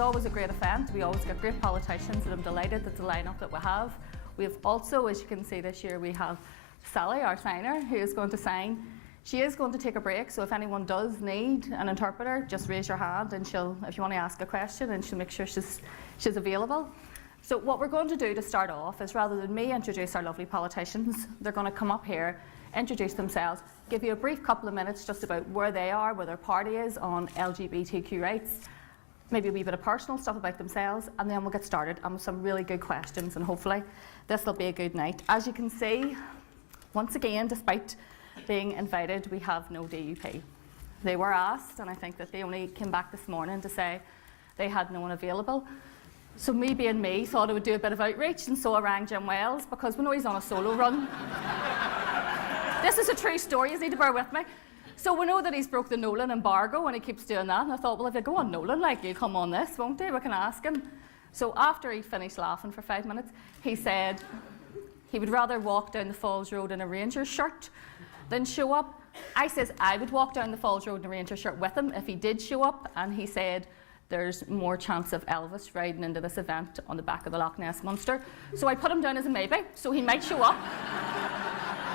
always a great event. We always get great politicians, and I'm delighted at the lineup that we have. We have also, as you can see this year, we have Sally, our signer, who is going to sign. She is going to take a break, so if anyone does need an interpreter, just raise your hand and she'll, if you want to ask a question, and she'll make sure she's available. So what we're going to do to start off is, rather than me introduce our lovely politicians, they're going to come up here, introduce themselves, give you a brief couple of minutes just about where they are, where their party is on LGBTQ rights, maybe a wee bit of personal stuff about themselves, and then we'll get started with some really good questions, and hopefully this will be a good night. As you can see, once again, despite being invited, we have no DUP. They were asked, and I think that they only came back this morning to say they had no one available. So me being me, thought I would do a bit of outreach, and so I rang Jim Wells, because we know he's on a solo run. This is a true story, you need to bear with me. So we know that he's broke the Nolan embargo, and he keeps doing that, and I thought, well, if you go on Nolan, like, he'll come on this, won't he? We can ask him. So after he finished laughing for 5 minutes, he said he would rather walk down the Falls Road in a Rangers shirt than show up. I says I would walk down the Falls Road in a Rangers shirt with him if he did show up, and he said there's more chance of Elvis riding into this event on the back of the Loch Ness Monster. So I put him down as a maybe, so he might show up.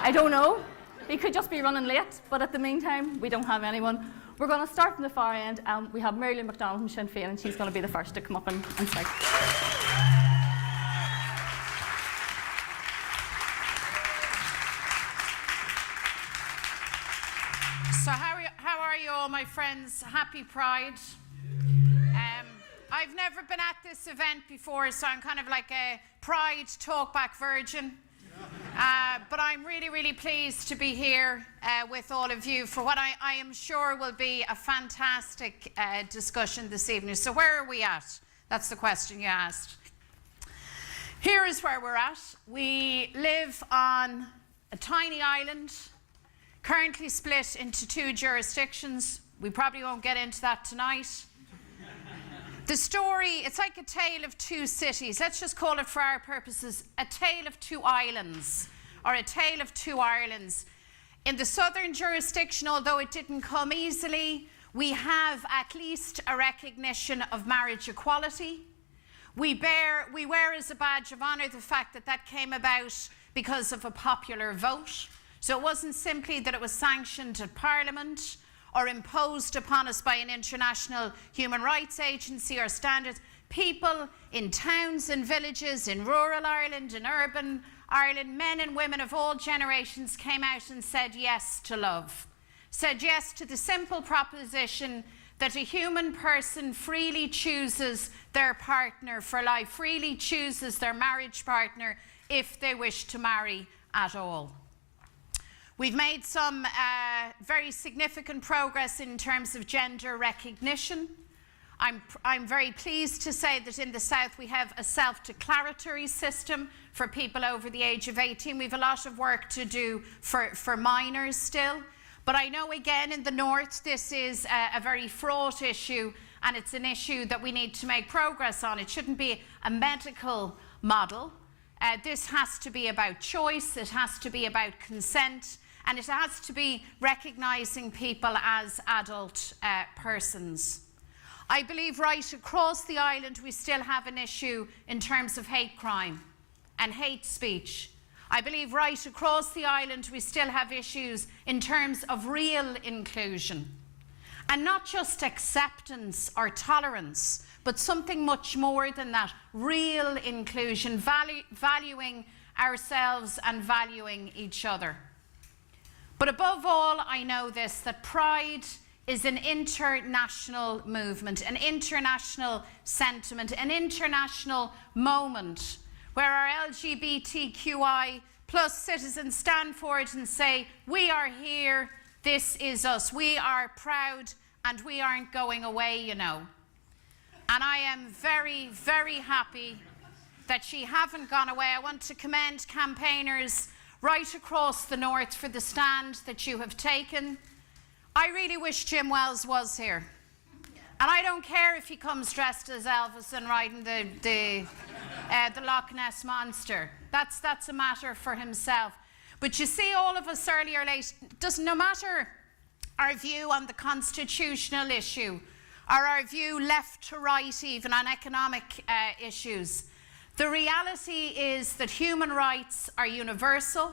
I don't know. He could just be running late, but at the meantime, we don't have anyone. We're going to start from the far end, and we have Marilyn McDonald from Sinn Féin, and she's going to be the first to come up and speak. So how are you all, my friends? Happy Pride. I've never been at this event before, so I'm kind of like a Pride talkback virgin. But I'm really, really pleased to be here with all of you for what I am sure will be a fantastic discussion this evening. So where are we at? That's the question you asked. Here is where we're at. We live on a tiny island, currently split into 2 jurisdictions. We probably won't get into that tonight. The story, it's like a tale of 2 cities. Let's just call it, for our purposes, a tale of 2 islands, or a tale of 2 Irelands. In the southern jurisdiction, although it didn't come easily, we have at least a recognition of marriage equality. We wear as a badge of honour the fact that that came about because of a popular vote. So it wasn't simply that it was sanctioned at Parliament or imposed upon us by an international human rights agency or standards. People in towns and villages, in rural Ireland, in urban Ireland, men and women of all generations came out and said yes to love. Said yes to the simple proposition that a human person freely chooses their partner for life, freely chooses their marriage partner if they wish to marry at all. We've made some very significant progress in terms of gender recognition. I'm very pleased to say that in the South we have a self-declaratory system for people over the age of 18. We have a lot of work to do for minors still. But I know, again, in the North this is a very fraught issue, and it's an issue that we need to make progress on. It shouldn't be a medical model. This has to be about choice, it has to be about consent, and it has to be recognising people as adult persons. I believe right across the island we still have an issue in terms of hate crime and hate speech. I believe right across the island we still have issues in terms of real inclusion. And not just acceptance or tolerance, but something much more than that, real inclusion, valuing ourselves and valuing each other. But above all, I know this, that Pride is an international movement, an international sentiment, an international moment where our LGBTQI plus citizens stand for it and say, we are here, this is us, we are proud, and we aren't going away, you know. And I am very, very happy that you haven't gone away. I want to commend campaigners right across the North for the stand that you have taken. I really wish Jim Wells was here. And I don't care if he comes dressed as Elvis and riding the Loch Ness Monster. That's a matter for himself. But you see, all of us early or late, no matter our view on the constitutional issue or our view left to right even on economic issues. The reality is that human rights are universal.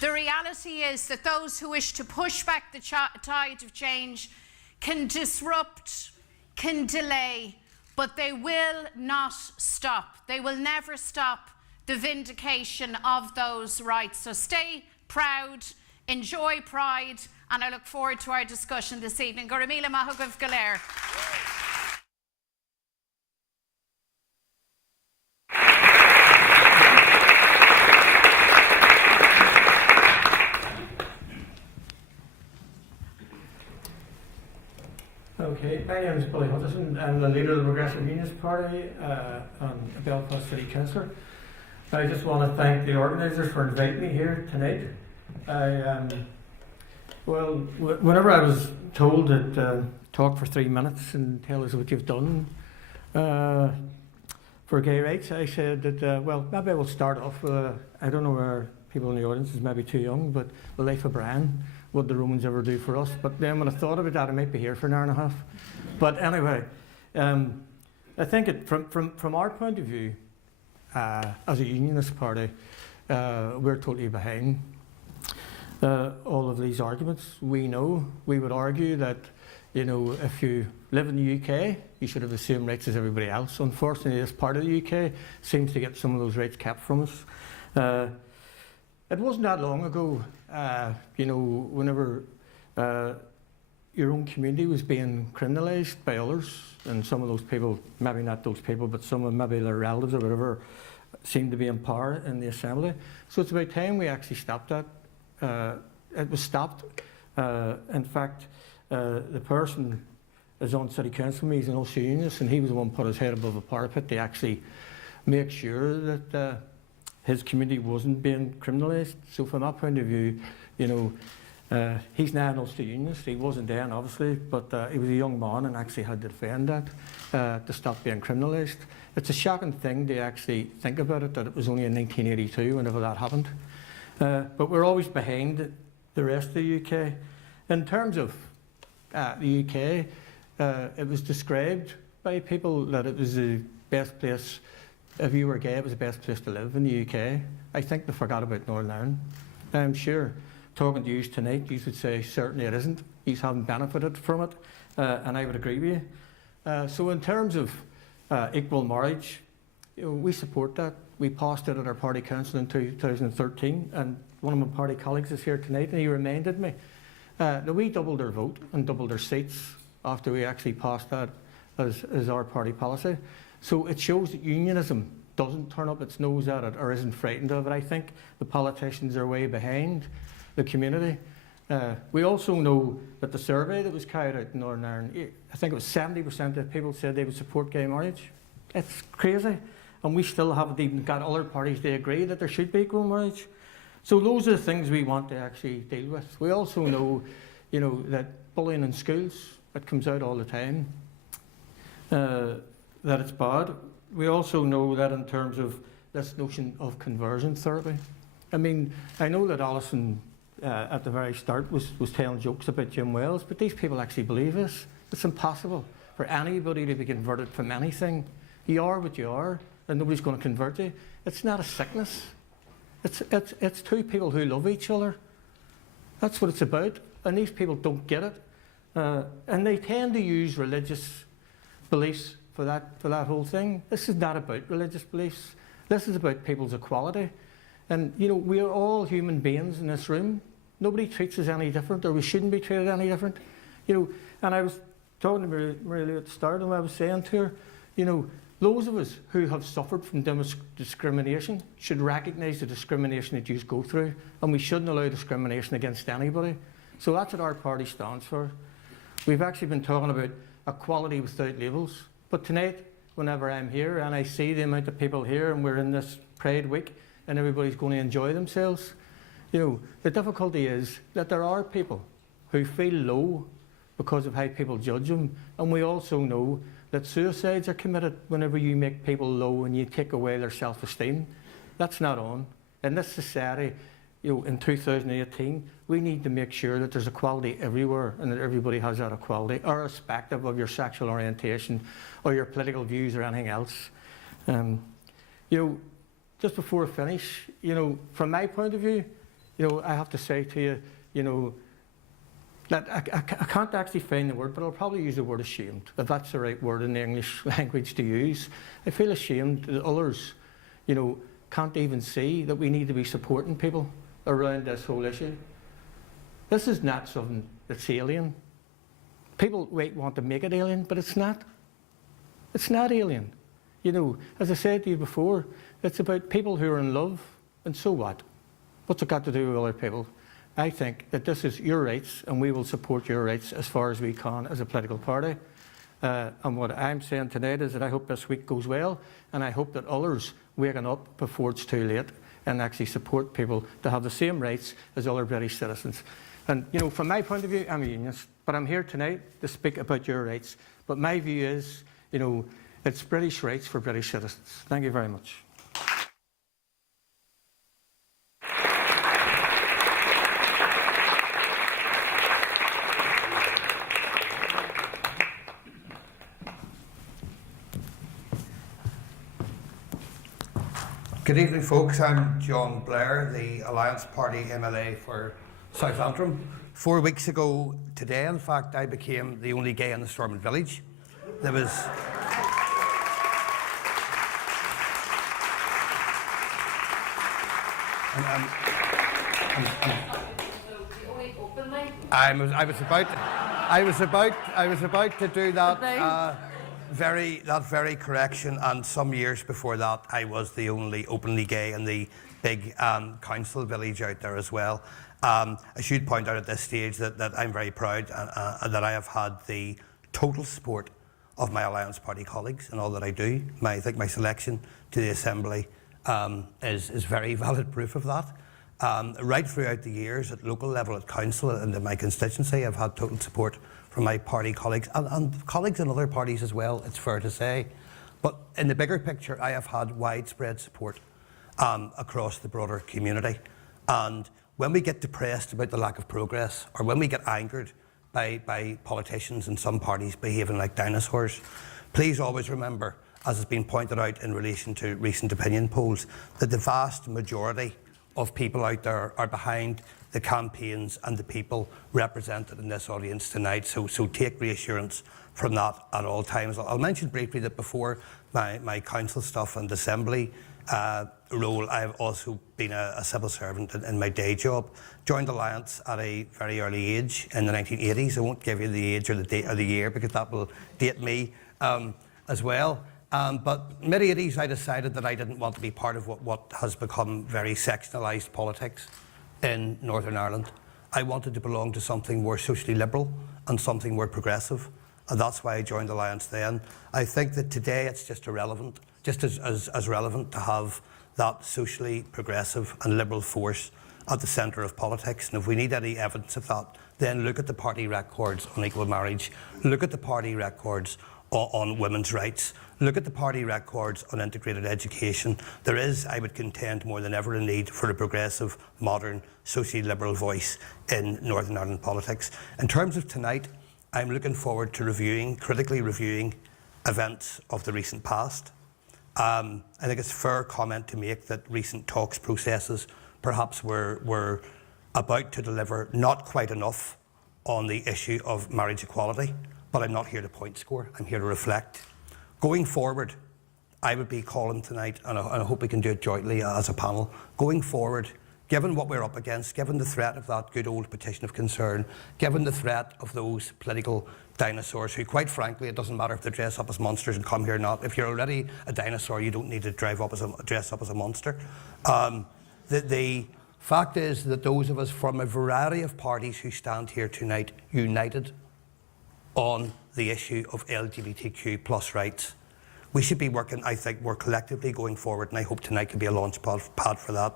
The reality is that those who wish to push back the tide of change can disrupt, can delay, but they will not stop. They will never stop the vindication of those rights. So stay proud, enjoy Pride, and I look forward to our discussion this evening. Goramila Mahugov Galer. Okay, my name is Billy Hutchison. I'm the leader of the Progressive Unionist Party and Belfast City Councillor. I just want to thank the organisers for inviting me here tonight. Whenever I was told that talk for 3 minutes and tell us what you've done for gay rights, I said that, maybe I will start off with, I don't know where people in the audience is maybe too young, but the life of Brian. What the Romans ever do for us. But then when I thought about that, I might be here for an hour and a half. But anyway, I think from our point of view, as a unionist party, we're totally behind all of these arguments. We would argue that, if you live in the UK, you should have the same rights as everybody else. Unfortunately, this part of the UK seems to get some of those rights kept from us. It wasn't that long ago, whenever your own community was being criminalised by others, and some of those people, maybe not those people, but some of maybe their relatives or whatever, seemed to be in power in the Assembly. So it's about time we actually stopped that. It was stopped. In fact, the person is on City Council with me, he's an Ulster Unionist, and he was the one who put his head above the parapet to actually make sure that his community wasn't being criminalised. So from that point of view, he's now an Ulster Unionist. He wasn't then, obviously, but he was a young man and actually had to defend that to stop being criminalised. It's a shocking thing to actually think about it, that it was only in 1982 whenever that happened. But we're always behind the rest of the UK. In terms of the UK, it was described by people that it was the best place. If you were gay, it was the best place to live in the UK. I think they forgot about Northern Ireland. I'm sure, talking to you tonight, you would say certainly it isn't. You haven't benefited from it, and I would agree with you. So in terms of equal marriage, we support that. We passed it at our party council in 2013, and one of my party colleagues is here tonight, and he reminded me that we doubled our vote and doubled our seats after we actually passed that as our party policy. So it shows that unionism doesn't turn up its nose at it or isn't frightened of it. I think the politicians are way behind the community. We also know that the survey that was carried out in Northern Ireland, I think it was 70% of people said they would support gay marriage. It's crazy. And we still haven't even got other parties to agree that there should be equal marriage. So those are the things we want to actually deal with. We also know, that bullying in schools, it comes out all the time. That it's bad. We also know that in terms of this notion of conversion therapy. I mean, I know that Alison at the very start was telling jokes about Jim Wells, but these people actually believe this. It's impossible for anybody to be converted from anything. You are what you are, and nobody's going to convert you. It's not a sickness. It's two people who love each other. That's what it's about, and these people don't get it. And they tend to use religious beliefs for that whole thing. This is not about religious beliefs. This is about people's equality. And, we are all human beings in this room. Nobody treats us any different, or we shouldn't be treated any different. And I was talking to Maria at the start, and I was saying to her, those of us who have suffered from discrimination should recognise the discrimination that you go through, and we shouldn't allow discrimination against anybody. So that's what our party stands for. We've actually been talking about equality without labels. But tonight, whenever I'm here and I see the amount of people here, and we're in this Pride Week and everybody's going to enjoy themselves, the difficulty is that there are people who feel low because of how people judge them. And we also know that suicides are committed whenever you make people low and you take away their self-esteem. That's not on. In this society, in 2018, we need to make sure that there's equality everywhere and that everybody has that equality, irrespective of your sexual orientation or your political views or anything else. Just before I finish, from my point of view, I have to say to you, that I can't actually find the word, but I'll probably use the word ashamed, if that's the right word in the English language to use. I feel ashamed that others, can't even see that we need to be supporting people around this whole issue. This is not something that's alien. People want to make it alien, but it's not. It's not alien. As I said to you before, it's about people who are in love, and so what? What's it got to do with other people? I think that this is your rights, and we will support your rights as far as we can as a political party. And what I'm saying tonight is that I hope this week goes well, and I hope that others waken up before it's too late and actually support people to have the same rights as other British citizens. And, from my point of view, I'm a unionist, but I'm here tonight to speak about your rights. But my view is, it's British rights for British citizens. Thank you very much. Good evening, folks. I'm John Blair, the Alliance Party MLA for South Antrim. 4 weeks ago today, in fact, I became the only gay in the Stormont village. There was... I was about to do that. That very correction, and some years before that, I was the only openly gay in the big council village out there as well. I should point out at this stage that I'm very proud that I have had the total support of my Alliance Party colleagues in all that I do. I think my selection to the Assembly is very valid proof of that. Right throughout the years, at local level, at council, and in my constituency, I've had total support from my party colleagues and colleagues in other parties as well, it's fair to say. But in the bigger picture, I have had widespread support across the broader community. And when we get depressed about the lack of progress, or when we get angered by politicians in some parties behaving like dinosaurs, please always remember, as has been pointed out in relation to recent opinion polls, that the vast majority of people out there are behind the campaigns and the people represented in this audience tonight. So take reassurance from that at all times. I'll mention briefly that before my council stuff and assembly role, I've also been a civil servant in my day job. Joined Alliance at a very early age in the 1980s. I won't give you the age or the date or the year because that will date me as well. But mid-80s, I decided that I didn't want to be part of what has become very sectionalised politics in Northern Ireland. I wanted to belong to something more socially liberal and something more progressive, and that's why I joined Alliance then. I think that today it's just irrelevant, just as relevant to have that socially progressive and liberal force at the centre of politics. And if we need any evidence of that, then look at the party records on equal marriage, look at the party records on women's rights, look at the party records on integrated education. There is, I would contend, more than ever a need for a progressive, modern, socially liberal voice in Northern Ireland politics. In terms of tonight, I'm looking forward to critically reviewing events of the recent past. I think it's a fair comment to make that recent talks processes perhaps were about to deliver not quite enough on the issue of marriage equality, but I'm not here to point score, I'm here to reflect. Going forward, I would be calling tonight, and I hope we can do it jointly as a panel, going forward, given what we're up against, given the threat of that good old petition of concern, given the threat of those political dinosaurs who, quite frankly, it doesn't matter if they dress up as monsters and come here or not. If you're already a dinosaur, you don't need to dress up as a monster. The fact is that those of us from a variety of parties who stand here tonight united on the issue of LGBTQ plus rights. We should be working, I think, more collectively going forward, and I hope tonight can be a launch pad for that.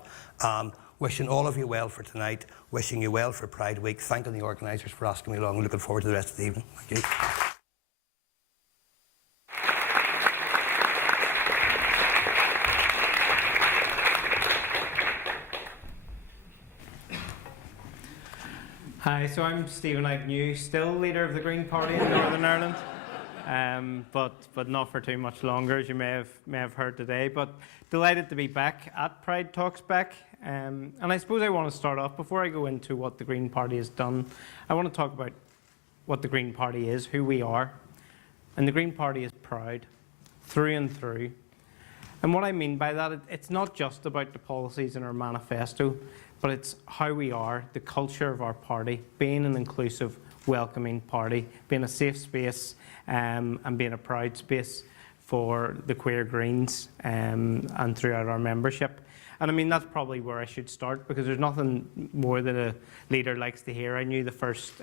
Wishing all of you well for tonight, wishing you well for Pride Week, thanking the organisers for asking me along, looking forward to the rest of the evening. Thank you. Hi, so I'm Stephen Agnew, still leader of the Green Party in Northern Ireland, but not for too much longer, as you may have heard today. But delighted to be back at Pride Talks back. And I suppose I want to start off, before I go into what the Green Party has done, I want to talk about what the Green Party is, who we are. And the Green Party is proud, through and through. And what I mean by that, it's not just about the policies in our manifesto, but it's how we are, the culture of our party, being an inclusive, welcoming party, being a safe space and being a proud space for the queer Greens and throughout our membership. And I mean, that's probably where I should start, because there's nothing more that a leader likes to hear. I knew the first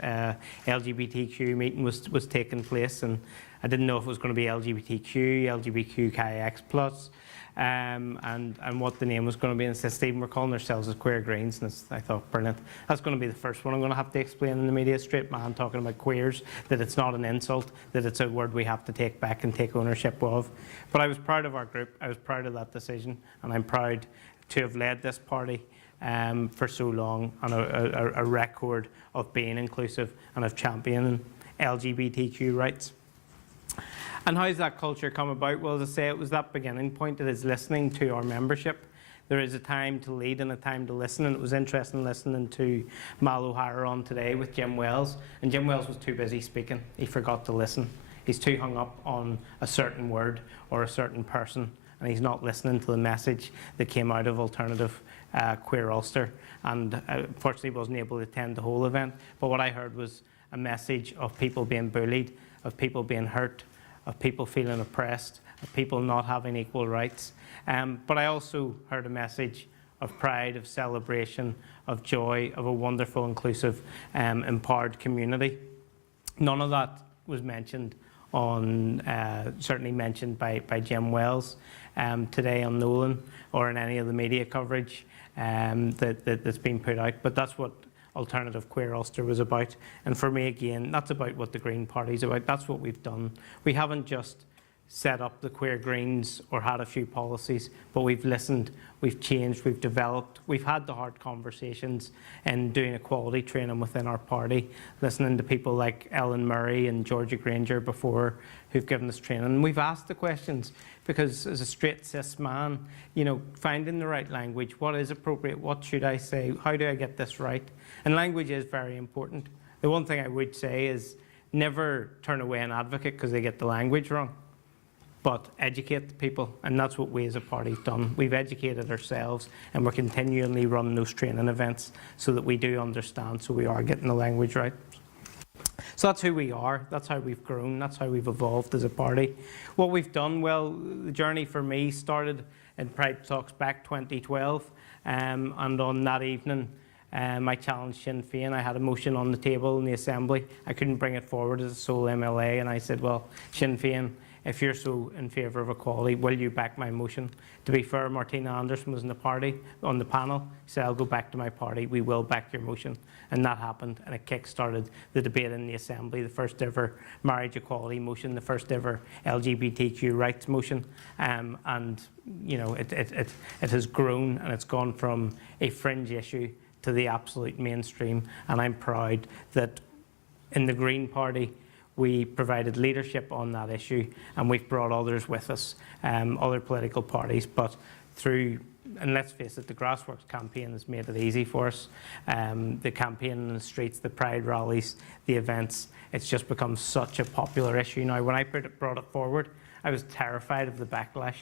LGBTQ meeting was taking place, and I didn't know if it was going to be LGBTQ, LGBTQIX+, and what the name was going to be. And said, Stephen, we're calling ourselves as Queer Greens. And I thought, brilliant. That's going to be the first one I'm going to have to explain in the media. Straight man talking about queers, that it's not an insult, that it's a word we have to take back and take ownership of. But I was proud of our group. I was proud of that decision. And I'm proud to have led this party for so long, on a record of being inclusive and of championing LGBTQ rights. And how has that culture come about? Well, as I say, it was that beginning point. It is listening to our membership. There is a time to lead and a time to listen. And it was interesting listening to Mal O'Hara on today with Jim Wells. And Jim Wells was too busy speaking. He forgot to listen. He's too hung up on a certain word or a certain person. And he's not listening to the message that came out of Alternative Queer Ulster. And unfortunately wasn't able to attend the whole event. But what I heard was a message of people being bullied, of people being hurt, of people feeling oppressed, of people not having equal rights. But I also heard a message of pride, of celebration, of joy, of a wonderful, inclusive, empowered community. None of that was mentioned certainly mentioned by Jim Wells today on Nolan or in any of the media coverage that's been put out. But that's what Alternative Queer Ulster was about. And for me, again, that's about what the Green Party's about. That's what we've done. We haven't just set up the Queer Greens or had a few policies, but we've listened, we've changed, we've developed, we've had the hard conversations and doing equality training within our party, listening to people like Ellen Murray and Georgia Granger before who've given us training. And we've asked the questions, because as a straight cis man, you know, finding the right language, what is appropriate, what should I say, how do I get this right? And language is very important. The one thing I would say is never turn away an advocate because they get the language wrong, but educate the people. And that's what we as a party have done. We've educated ourselves, and we're continually running those training events so that we do understand, so we are getting the language right. So that's who we are, that's how we've grown, that's how we've evolved as a party. What we've done, well, the journey for me started in Pride Talks back 2012, and on that evening, I challenged Sinn Féin. I had a motion on the table in the Assembly. I couldn't bring it forward as a sole MLA, and I said, well, Sinn Féin, if you're so in favour of equality, will you back my motion? To be fair, Martina Anderson was in the party, on the panel. She said, I'll go back to my party, we will back your motion. And that happened, and it kick-started the debate in the Assembly, the first ever marriage equality motion, the first ever LGBTQ rights motion. And you know, it has grown, and it's gone from a fringe issue to the absolute mainstream. And I'm proud that in the Green Party, we provided leadership on that issue, and we've brought others with us, other political parties. But through, and let's face it, the Grassworks campaign has made it easy for us. The campaign in the streets, the pride rallies, the events, it's just become such a popular issue now. When I brought it forward, I was terrified of the backlash.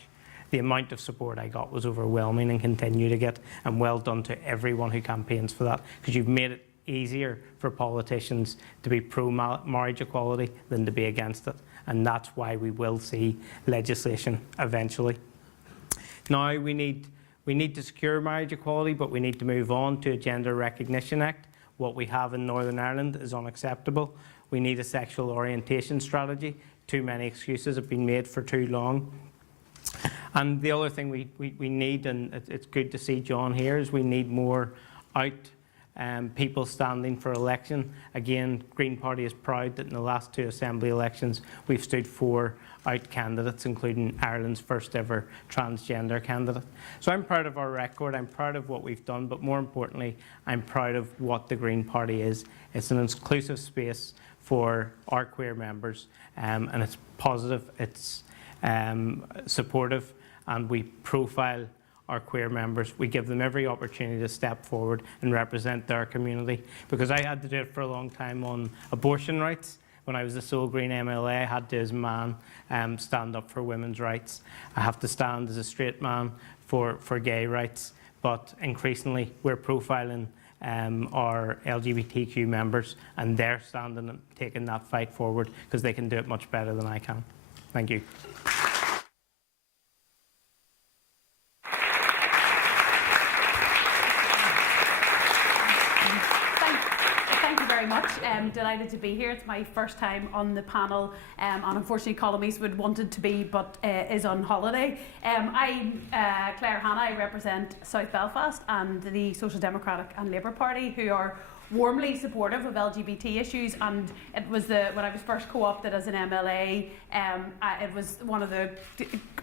The amount of support I got was overwhelming, and continue to get, and well done to everyone who campaigns for that, because you've made it easier for politicians to be pro-marriage equality than to be against it. And that's why we will see legislation eventually. Now we need to secure marriage equality, but we need to move on to a Gender Recognition Act. What we have in Northern Ireland is unacceptable. We need a sexual orientation strategy. Too many excuses have been made for too long. And the other thing we need, and it's good to see John here, is we need more people standing for election. Again, Green Party is proud that in the last 2 Assembly elections we've stood for out candidates, including Ireland's first ever transgender candidate. So I'm proud of our record, I'm proud of what we've done, but more importantly, I'm proud of what the Green Party is. It's an inclusive space for our queer members, and it's positive, it's supportive, and we profile our queer members. We give them every opportunity to step forward and represent their community, because I had to do it for a long time on abortion rights. When I was the sole Green MLA, I had to, as a man, stand up for women's rights. I have to stand as a straight man for gay rights, but increasingly we're profiling our LGBTQ members, and they're standing and taking that fight forward because they can do it much better than I can. Thank you. I'm delighted to be here. It's my first time on the panel, and unfortunately Colm Eastwood wanted to be but is on holiday. I'm Claire Hanna. I represent South Belfast and the Social Democratic and Labour Party, who are warmly supportive of LGBT issues, and it was when I was first co-opted as an MLA, it was one of the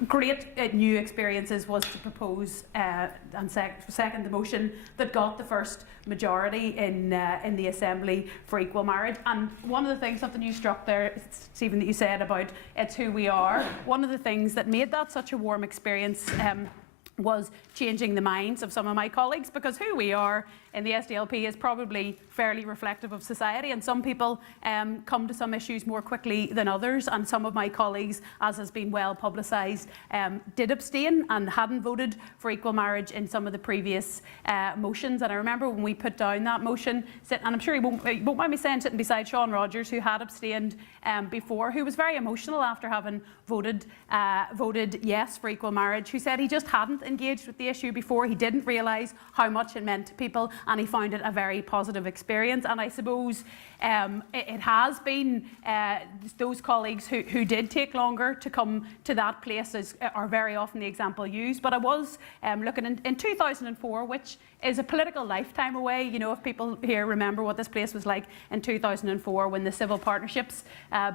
great new experiences was to propose and second the motion that got the first majority in the Assembly for equal marriage. And one of the things, something you struck there, Stephen, that you said about it's who we are, one of the things that made that such a warm experience was changing the minds of some of my colleagues, because who we are in the SDLP is probably fairly reflective of society, and some people come to some issues more quickly than others, and some of my colleagues, as has been well publicised, did abstain and hadn't voted for equal marriage in some of the previous motions. And I remember when we put down that motion, and I'm sure he won't mind me saying, sitting beside Sean Rogers, who had abstained before, who was very emotional after having voted yes for equal marriage, who said he just hadn't engaged with the issue before. He didn't realise how much it meant to people, and he found it a very positive experience. And I suppose it has been those colleagues who did take longer to come to that place are very often the example used. But I was looking in 2004, which is a political lifetime away. You know, if people here remember what this place was like in 2004 when the Civil Partnerships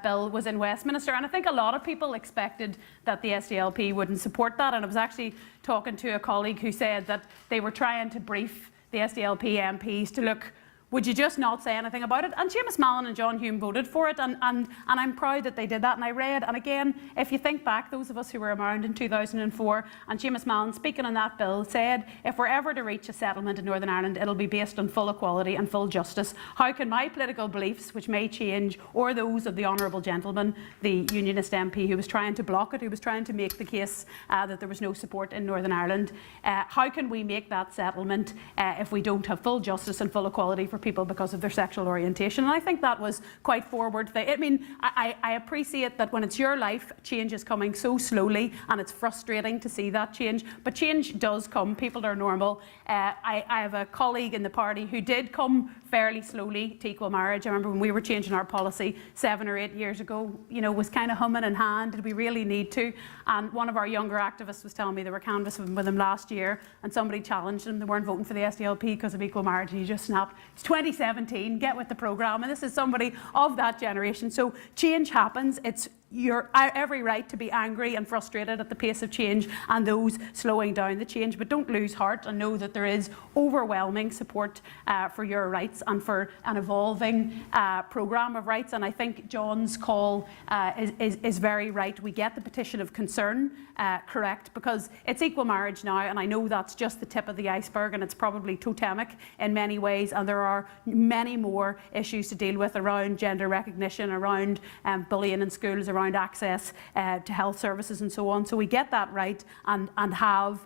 Bill was in Westminster. And I think a lot of people expected that the SDLP wouldn't support that. And I was actually talking to a colleague who said that they were trying to brief the SDLP MPs to look, would you just not say anything about it? And Seamus Mallon and John Hume voted for it, and I'm proud that they did that. And I read, and again, if you think back, those of us who were around in 2004, and Seamus Mallon, speaking on that bill, said, if we're ever to reach a settlement in Northern Ireland, it'll be based on full equality and full justice. How can my political beliefs, which may change, or those of the honourable gentleman, the Unionist MP who was trying to block it, who was trying to make the case that there was no support in Northern Ireland, how can we make that settlement if we don't have full justice and full equality for people because of their sexual orientation? And I think that was quite forward. I mean, I appreciate that when it's your life, change is coming so slowly, and it's frustrating to see that change, but change does come. People are normal. I have a colleague in the party who did come fairly slowly to equal marriage. I remember when we were changing our policy 7 or 8 years ago, you know, was kind of humming in hand, did we really need to? And one of our younger activists was telling me they were canvassing with him last year, and somebody challenged them. They weren't voting for the SDLP because of equal marriage, and he just snapped, it's 2017, get with the programme. And this is somebody of that generation. So change happens. It's your every right to be angry and frustrated at the pace of change and those slowing down the change, but don't lose heart and know that there is overwhelming support for your rights and for an evolving programme of rights. And I think John's call is very right. We get the petition of concern correct, because it's equal marriage now, and I know that's just the tip of the iceberg, and it's probably totemic in many ways, and there are many more issues to deal with around gender recognition, around bullying in schools, around access to health services and so on. So we get that right and have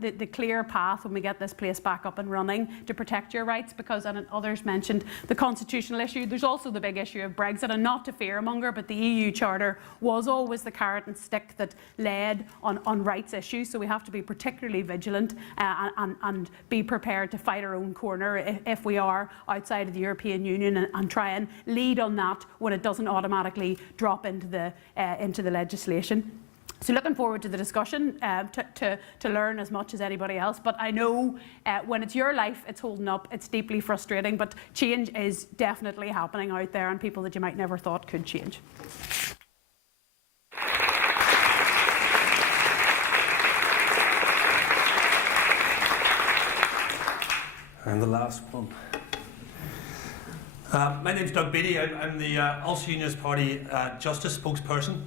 the clear path when we get this place back up and running to protect your rights, because, and others mentioned the constitutional issue, there's also the big issue of Brexit, and not to fearmonger, but the EU Charter was always the carrot and stick that led on rights issues, so we have to be particularly vigilant and be prepared to fight our own corner if we are outside of the European Union, and try and lead on that when it doesn't automatically drop into the legislation. So looking forward to the discussion, to learn as much as anybody else. But I know when it's your life, it's holding up, it's deeply frustrating, but change is definitely happening out there, and people that you might never thought could change. And the last one. My name's Doug Beattie. I'm the Ulster Unionist Party Justice spokesperson.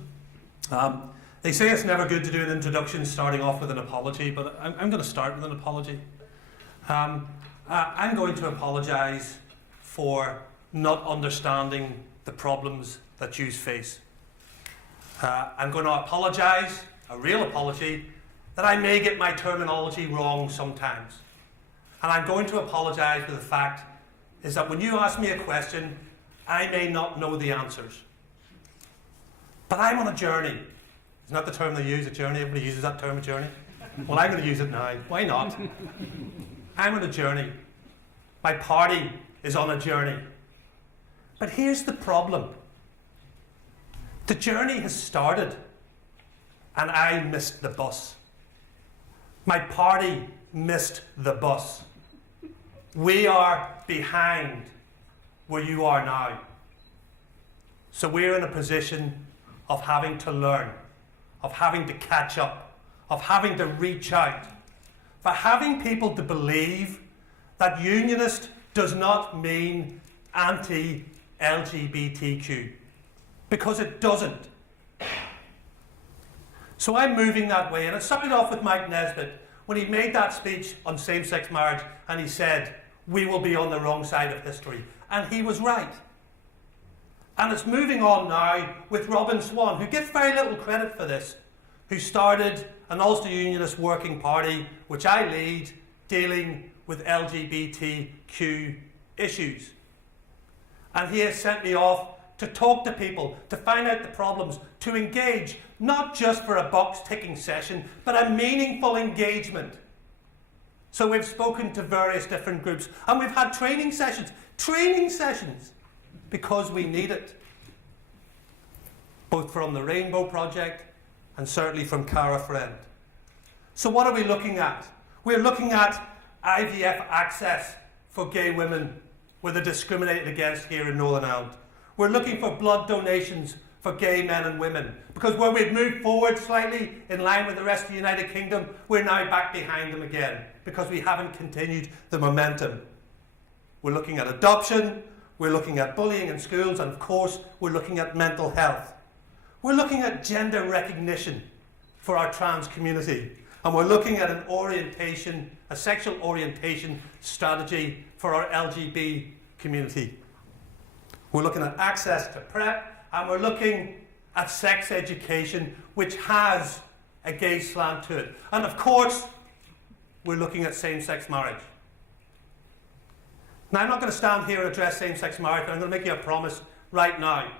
They say it's never good to do an introduction starting off with an apology, but I'm going to start with an apology. I'm going to apologise for not understanding the problems that you face. I'm going to apologise, a real apology, that I may get my terminology wrong sometimes. And I'm going to apologise for the fact is that when you ask me a question, I may not know the answers. But I'm on a journey. Isn't that the term they use, a journey? Everybody uses that term, a journey. Well, I'm going to use it now. Why not? I'm on a journey. My party is on a journey. But here's the problem. The journey has started, and I missed the bus. My party missed the bus. We are behind where you are now. So we're in a position of having to learn, of having to catch up, of having to reach out, for having people to believe that unionist does not mean anti-LGBTQ, because it doesn't. So I'm moving that way, and it started off with Mike Nesbitt when he made that speech on same-sex marriage, and he said, we will be on the wrong side of history. And he was right. And it's moving on now with Robin Swan, who gets very little credit for this, who started an Ulster Unionist Working Party, which I lead, dealing with LGBTQ issues. And he has sent me off to talk to people, to find out the problems, to engage, not just for a box-ticking session, but a meaningful engagement. So we've spoken to various different groups, and we've had training sessions, because we need it. Both from the Rainbow Project and certainly from Cara Friend. So what are we looking at? We're looking at IVF access for gay women where they're discriminated against here in Northern Ireland. We're looking for blood donations for gay men and women, because where we've moved forward slightly in line with the rest of the United Kingdom, we're now back behind them again, because we haven't continued the momentum. We're looking at adoption, we're looking at bullying in schools, and of course, we're looking at mental health. We're looking at gender recognition for our trans community, and we're looking at an orientation, a sexual orientation strategy for our LGBT community. We're looking at access to PrEP, and we're looking at sex education, which has a gay slant to it. And of course, we're looking at same-sex marriage. Now, I'm not going to stand here and address same-sex marriage, but I'm going to make you a promise right now.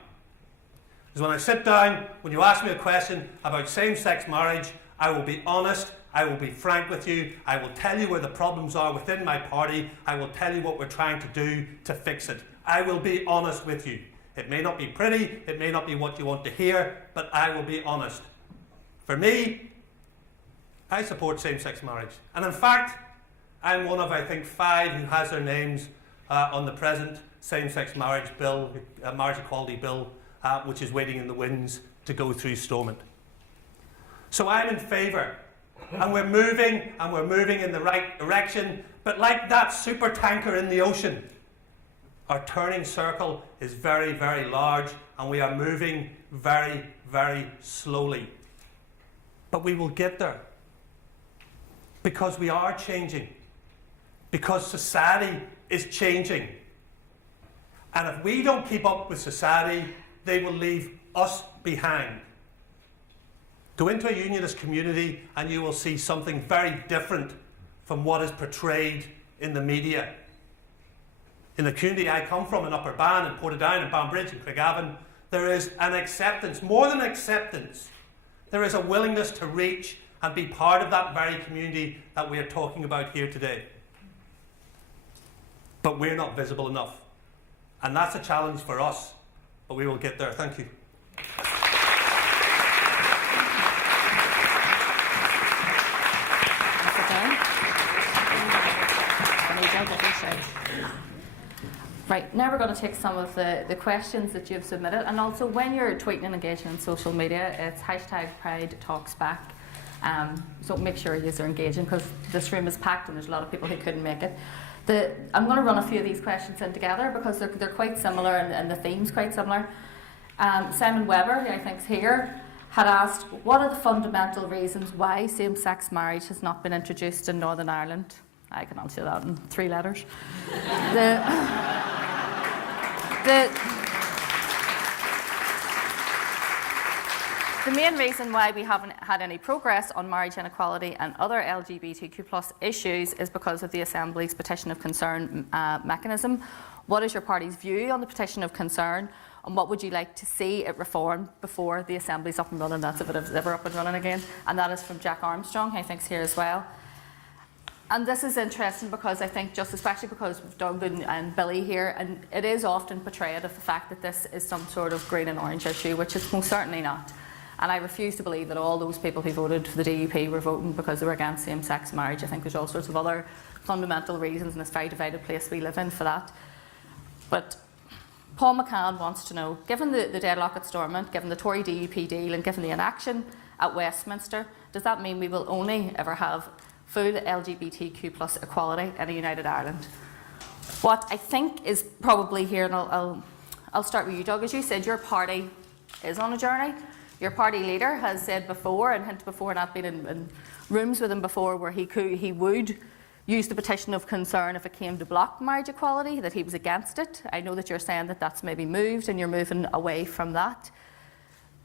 Because when I sit down, when you ask me a question about same-sex marriage, I will be honest, I will be frank with you, I will tell you where the problems are within my party, I will tell you what we're trying to do to fix it. I will be honest with you. It may not be pretty, it may not be what you want to hear, but I will be honest. For me, I support same-sex marriage. And in fact, I'm one of, I think, 5 who has their names on the present same-sex marriage bill, marriage equality bill, which is waiting in the wings to go through Stormont. So I'm in favour. And we're moving in the right direction, but like that super tanker in the ocean, our turning circle is very, very large, and we are moving very, very slowly. But we will get there. Because we are changing. Because society is changing. And if we don't keep up with society, they will leave us behind. Go into a unionist community and you will see something very different from what is portrayed in the media. In the community I come from, in Upper Bann, in Portadown, in Banbridge, in Craigavon, there is an acceptance, more than acceptance. There is a willingness to reach and be part of that very community that we are talking about here today. But we're not visible enough. And that's a challenge for us, but we will get there. Thank you. Right, now we're going to take some of the questions that you've submitted, and also when you're tweeting and engaging in social media, it's #PrideTalksBack. So make sure you are engaging, because this room is packed and there's a lot of people who couldn't make it. I'm going to run a few of these questions in together because they're quite similar and the theme's quite similar. Simon Webber, who I think is here, had asked, what are the fundamental reasons why same-sex marriage has not been introduced in Northern Ireland? I can answer that in 3 letters. The main reason why we haven't had any progress on marriage inequality and other LGBTQ+ issues is because of the Assembly's petition of concern mechanism. What is your party's view on the petition of concern, and what would you like to see it reformed before the Assembly's up and running? That's if it is ever up and running again. And that is from Jack Armstrong, who I think is here as well. And this is interesting because I think, just especially because we've Doug and Billy here, and it is often portrayed of the fact that this is some sort of green and orange issue, which it's most certainly not. And I refuse to believe that all those people who voted for the DUP were voting because they were against same-sex marriage. I think there's all sorts of other fundamental reasons in this very divided place we live in for that. But Paul McCann wants to know, given the deadlock at Stormont, given the Tory DUP deal, and given the inaction at Westminster, does that mean we will only ever have full LGBTQ+ equality in a united Ireland? What I think is probably here, and I'll start with you, Doug. As you said, your party is on a journey. Your party leader has said before, and hinted before, and I've been in rooms with him before, where he would use the petition of concern if it came to block marriage equality, that he was against it. I know that you're saying that that's maybe moved and you're moving away from that.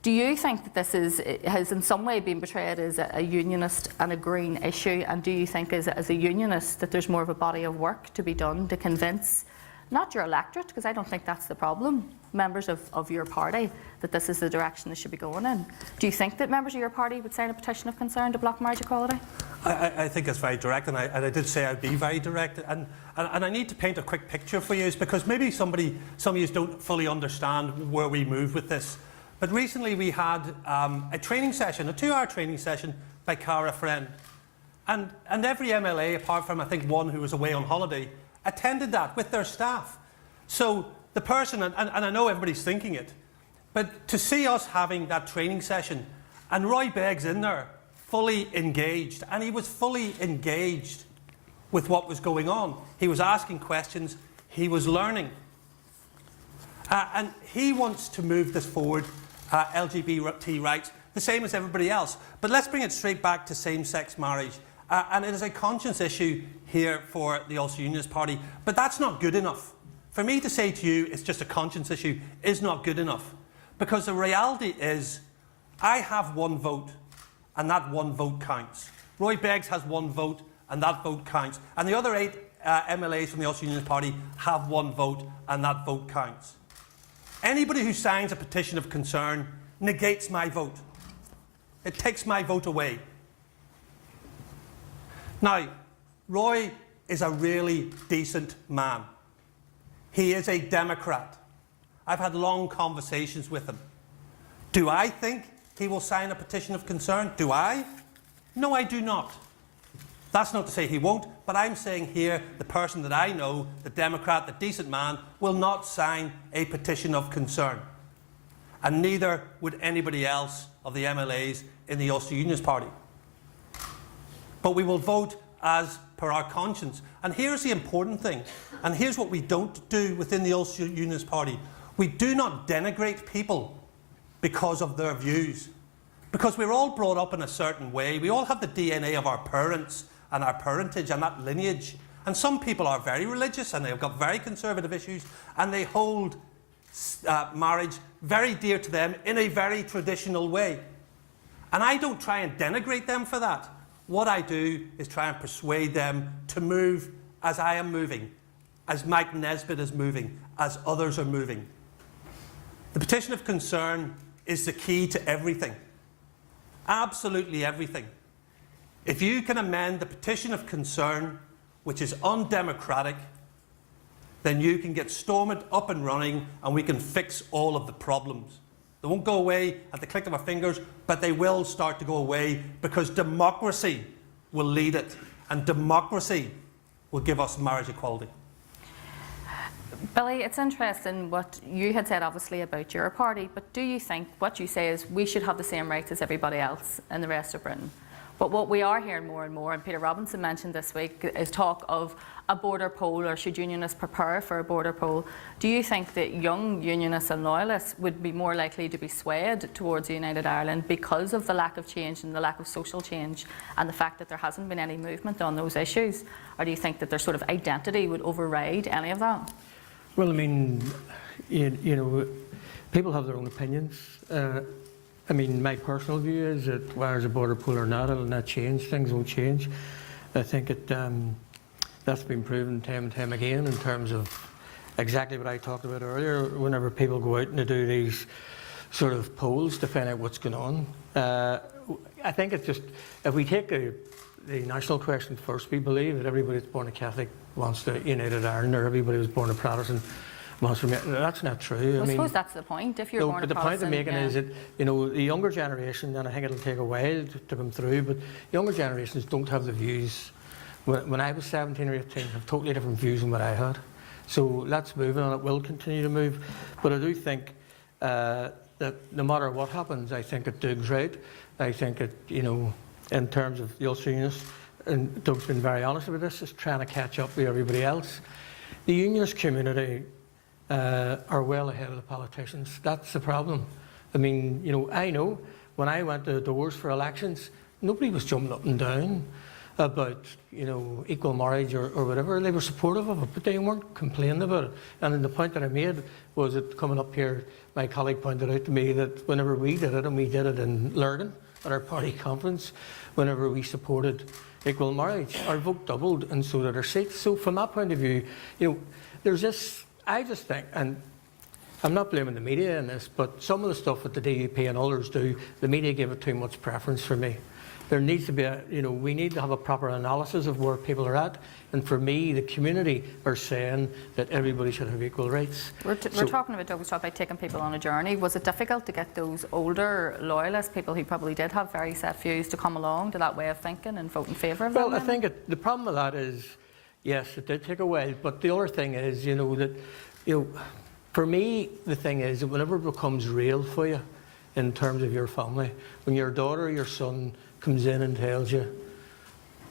Do you think that this has in some way been portrayed as a unionist and a green issue, and do you think as a unionist that there's more of a body of work to be done to convince not your electorate, because I don't think that's the problem, members of your party, that this is the direction they should be going in? Do you think that members of your party would sign a petition of concern to block marriage equality? I think it's very direct, and I did say I'd be very direct. And I need to paint a quick picture for you, because maybe some of you don't fully understand where we move with this. But recently we had a training session, a 2-hour training session by Cara Friend. And every MLA, apart from I think one who was away on holiday, attended that with their staff. So the person, and I know everybody's thinking it, but to see us having that training session, and Roy Begg's in there, fully engaged, and he was fully engaged with what was going on. He was asking questions, he was learning. And he wants to move this forward, LGBT rights, the same as everybody else. But let's bring it straight back to same-sex marriage. And it is a conscience issue here for the Ulster Unionist Party, but that's not good enough. For me to say to you it's just a conscience issue is not good enough, because the reality is I have one vote, and that one vote counts. Roy Beggs has one vote, and that vote counts. And the other 8 MLAs from the Ulster Unionist Party have one vote, and that vote counts. Anybody who signs a petition of concern negates my vote. It takes my vote away. Now, Roy is a really decent man. He is a Democrat. I've had long conversations with him. Do I think he will sign a petition of concern? Do I? No, I do not. That's not to say he won't, but I'm saying here the person that I know, the Democrat, the decent man, will not sign a petition of concern. And neither would anybody else of the MLAs in the Ulster Unionist Party. But we will vote as per our conscience. And here's the important thing, and here's what we don't do within the Ulster Unionist Party. We do not denigrate people because of their views. Because we're all brought up in a certain way. We all have the DNA of our parents and our parentage and that lineage. And some people are very religious and they've got very conservative issues, and they hold marriage very dear to them in a very traditional way. And I don't try and denigrate them for that. What I do is try and persuade them to move as I am moving, as Mike Nesbitt is moving, as others are moving. The petition of concern is the key to everything. Absolutely everything. If you can amend the petition of concern, which is undemocratic, then you can get Stormont up and running and we can fix all of the problems. They won't go away at the click of our fingers, but they will start to go away, because democracy will lead it, and democracy will give us marriage equality. Billy, it's interesting what you had said, obviously, about your party, but do you think what you say is we should have the same rights as everybody else in the rest of Britain? But what we are hearing more and more, and Peter Robinson mentioned this week, is talk of a border poll, or should unionists prepare for a border poll? Do you think that young unionists and loyalists would be more likely to be swayed towards a United Ireland because of the lack of change and the lack of social change and the fact that there hasn't been any movement on those issues? Or do you think that their sort of identity would override any of that? Well, I mean, you know, people have their own opinions. I mean, my personal view is that whether there's a border poll or not, it'll not change. Things won't change. I think that's been proven time and time again in terms of exactly what I talked about earlier. Whenever people go out and they do these sort of polls to find out what's going on, I think it's just, if we take the national question first, we believe that everybody that's born a Catholic wants the United Ireland, or everybody who's born a Protestant wants to. That's not true. Well, I suppose that's the point. If you're born a but the point I'm making is that, you know, the younger generation, and I think it'll take a while to come through, but younger generations don't have the views. When I was 17 or 18, have totally different views than what I had. So let's move, and it will continue to move. But I do think that no matter what happens, I think it Doug's right. I think it, you know, in terms of the Ulster Unionists, and Doug's been very honest about this, is trying to catch up with everybody else. The unionist community are well ahead of the politicians. That's the problem. I mean, you know, I know when I went to the doors for elections, nobody was jumping up and down about, you know, equal marriage or whatever. They were supportive of it, but they weren't complaining about it. And then the point that I made was that coming up here, my colleague pointed out to me that whenever we did it, and we did it in Lurgan at our party conference, whenever we supported equal marriage, our vote doubled, and so did our seats. So from that point of view, you know, there's this, I just think, and I'm not blaming the media in this, but some of the stuff that the DUP and others do, the media give it too much preference for me. There needs to be a, you know, we need to have a proper analysis of where people are at. And for me, the community are saying that everybody should have equal rights. We're talking about, Doug was talking about taking people on a journey. Was it difficult to get those older loyalist people who probably did have very set views to come along to that way of thinking and vote in favour of them? Well, I think the problem with that is, yes, it did take a while. But the other thing is, you know, that, you know, for me, the thing is that whenever it becomes real for you in terms of your family, when your daughter or your son comes in and tells you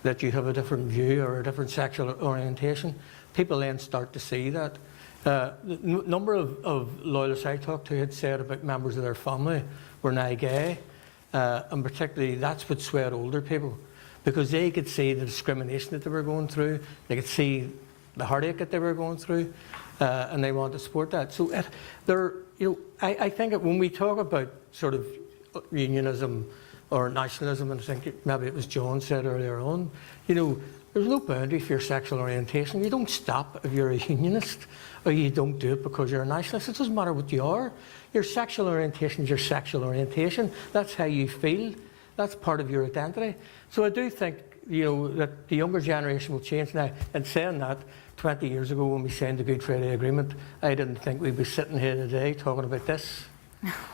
that you have a different view or a different sexual orientation, people then start to see that. The number of loyalists I talked to had said about members of their family were now gay, and particularly that's what swayed older people, because they could see the discrimination that they were going through, they could see the heartache that they were going through, and they wanted to support that. So you know, I think that when we talk about sort of unionism or nationalism, and I think maybe it was John said earlier on, you know, there's no boundary for your sexual orientation. You don't stop if you're a unionist, or you don't do it because you're a nationalist. It doesn't matter what you are. Your sexual orientation is your sexual orientation. That's how you feel. That's part of your identity. So I do think, you know, that the younger generation will change now. And saying that, 20 years ago when we signed the Good Friday Agreement, I didn't think we'd be sitting here today talking about this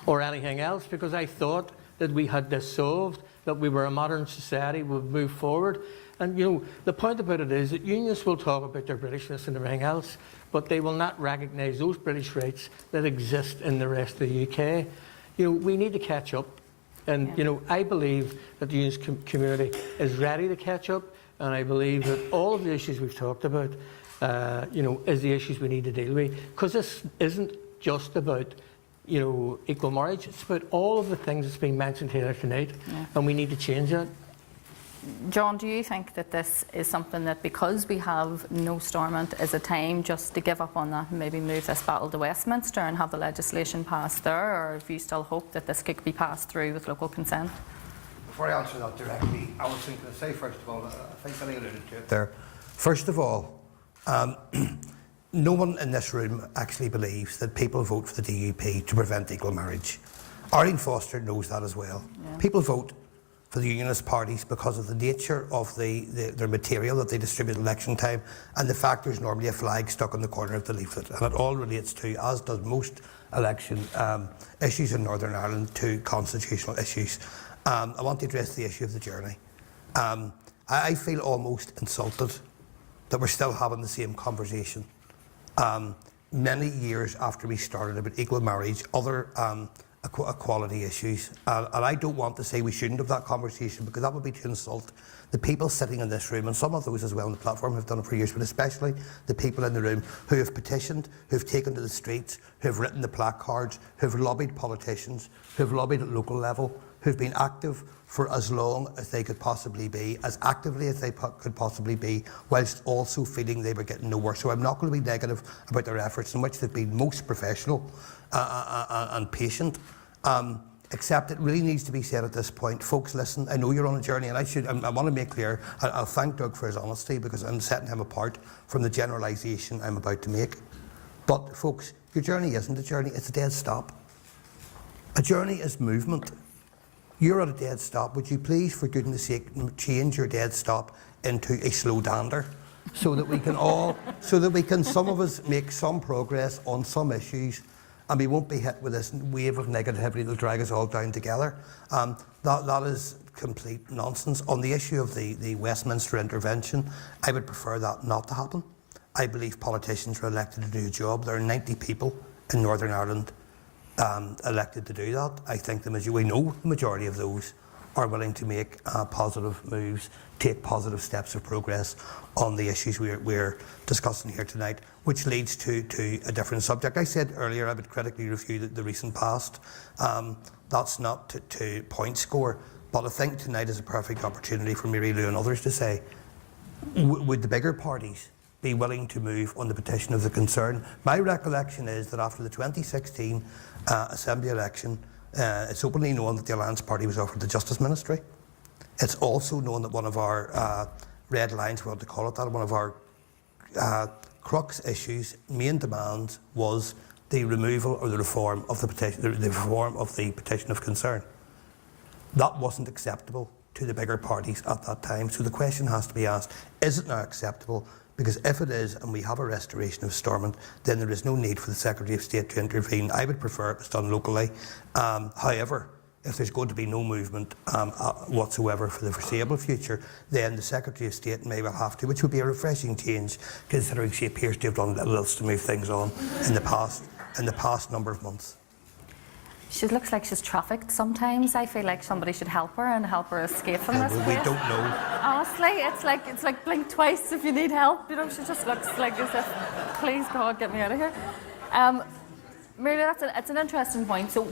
or anything else, because I thought that we had this solved, that we were a modern society, we'd move forward. And, you know, the point about it is that unions will talk about their Britishness and everything else, but they will not recognise those British rights that exist in the rest of the UK. You know, we need to catch up. And, you know, I believe that the unions community is ready to catch up, and I believe that all of the issues we've talked about, you know, is the issues we need to deal with. Because this isn't just about, you know, equal marriage. It's about all of the things that's been mentioned here tonight, and we need to change that. John, do you think that this is something that, because we have no Stormont, is a time just to give up on that and maybe move this battle to Westminster and have the legislation passed there, or if you still hope that this could be passed through with local consent? Before I answer that directly, I was thinking to say, first of all, I think Billy alluded to it there. First of all, no one in this room actually believes that people vote for the DUP to prevent equal marriage. Arlene Foster knows that as well. Yeah. People vote for the unionist parties because of the nature of their material that they distribute at election time, and the fact there's normally a flag stuck on the corner of the leaflet. And it all relates to, as does most election issues in Northern Ireland, to constitutional issues. I want to address the issue of the journey. I feel almost insulted that we're still having the same conversation. many years after we started about equal marriage, other equality issues. And I don't want to say we shouldn't have that conversation, because that would be to insult the people sitting in this room, and some of those as well on the platform have done it for years, but especially the people in the room who have petitioned, who have taken to the streets, who have written the placards, who have lobbied politicians, who have lobbied at local level, who have been active for as long as they could possibly be, as actively as they could possibly be, whilst also feeling they were getting nowhere. So I'm not going to be negative about their efforts, in which they've been most professional and patient. Except it really needs to be said at this point, folks, listen, I know you're on a journey, and I want to make clear, I'll thank Doug for his honesty, because I'm setting him apart from the generalisation I'm about to make. But folks, your journey isn't a journey, it's a dead stop. A journey is movement. You're at a dead stop. Would you please, for goodness sake, change your dead stop into a slow dander, so that we can all, some of us make some progress on some issues, and we won't be hit with this wave of negativity that'll drag us all down together. That is complete nonsense. On the issue of the Westminster intervention, I would prefer that not to happen. I believe politicians are elected to do a job. There are 90 people in Northern Ireland elected to do that. I think we know the majority of those are willing to make positive moves, take positive steps of progress on the issues we're discussing here tonight, which leads to a different subject. I said earlier I would critically review the recent past. That's not to point score, but I think tonight is a perfect opportunity for Mary Lou and others to say, would the bigger parties be willing to move on the petition of the concern? My recollection is that after the 2016 Assembly election, it's openly known that the Alliance Party was offered the Justice Ministry. It's also known that one of our red lines, we want to call it that, one of our crux issues, main demands, was the removal or the reform of the petition of concern. That wasn't acceptable to the bigger parties at that time. So the question has to be asked, is it now acceptable? Because if it is, and we have a restoration of Stormont, then there is no need for the Secretary of State to intervene. I would prefer it was done locally. However, if there's going to be no movement whatsoever for the foreseeable future, then the Secretary of State may well have to, which would be a refreshing change, considering she appears to have done little else to move things on in the past number of months. She looks like she's trafficked sometimes. I feel like somebody should help her and help her escape from this We place. don't know. Honestly, it's like blink twice if you need help. You know, she just looks like as if, please God, get me out of here. Mary, it's an interesting point. So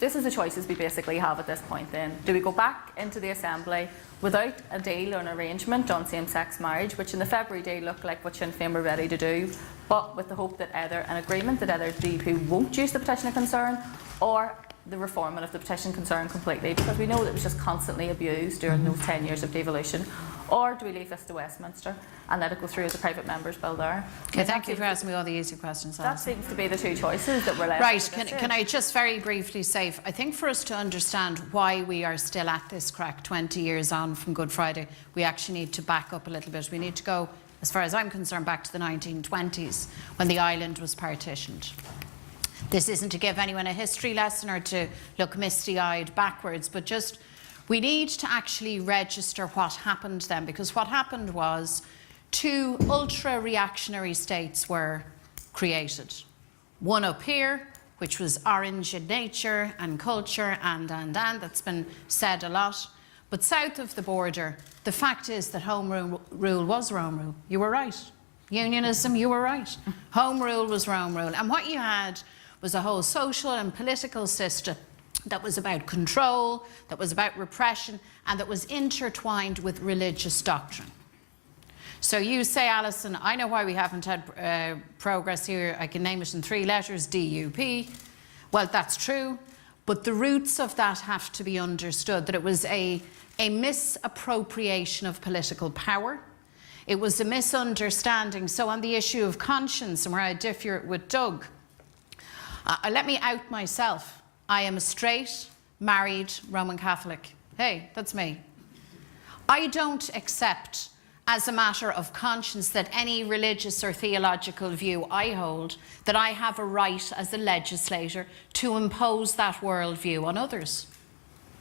this is the choices we basically have at this point then. Do we go back into the Assembly without a deal or an arrangement on same-sex marriage, which in the February deal looked like what Sinn Féin were ready to do, but with the hope that either an agreement that either DUP won't use the petition of concern, or the reforming of the petition of concern completely, because we know that it was just constantly abused during those 10 years of devolution? Or do we leave this to Westminster and let it go through as a private member's bill there? Okay, thank you for asking me all the easy questions, That Alison. seems to be the two choices that we're left Right, with. can I just very briefly say, I think for us to understand why we are still at this crack 20 years on from Good Friday, we actually need to back up a little bit. We need to go, as far as I'm concerned, back to the 1920s when the island was partitioned. This isn't to give anyone a history lesson or to look misty-eyed backwards, but just we need to actually register what happened then, because what happened was two ultra-reactionary states were created. One up here, which was orange in nature and culture and that's been said a lot. But south of the border, the fact is that home rule was Rome rule. You were right. Unionism, you were right. Home rule was Rome rule. And what you had was a whole social and political system that was about control, that was about repression, and that was intertwined with religious doctrine. So you say, Alison, I know why we haven't had progress here. I can name it in 3 letters, DUP. Well, that's true, but the roots of that have to be understood, that it was a misappropriation of political power. It was a misunderstanding. So on the issue of conscience, and where I differ with Doug, let me out myself. I am a straight, married Roman Catholic. Hey, that's me. I don't accept, as a matter of conscience, that any religious or theological view I hold, that I have a right as a legislator to impose that worldview on others.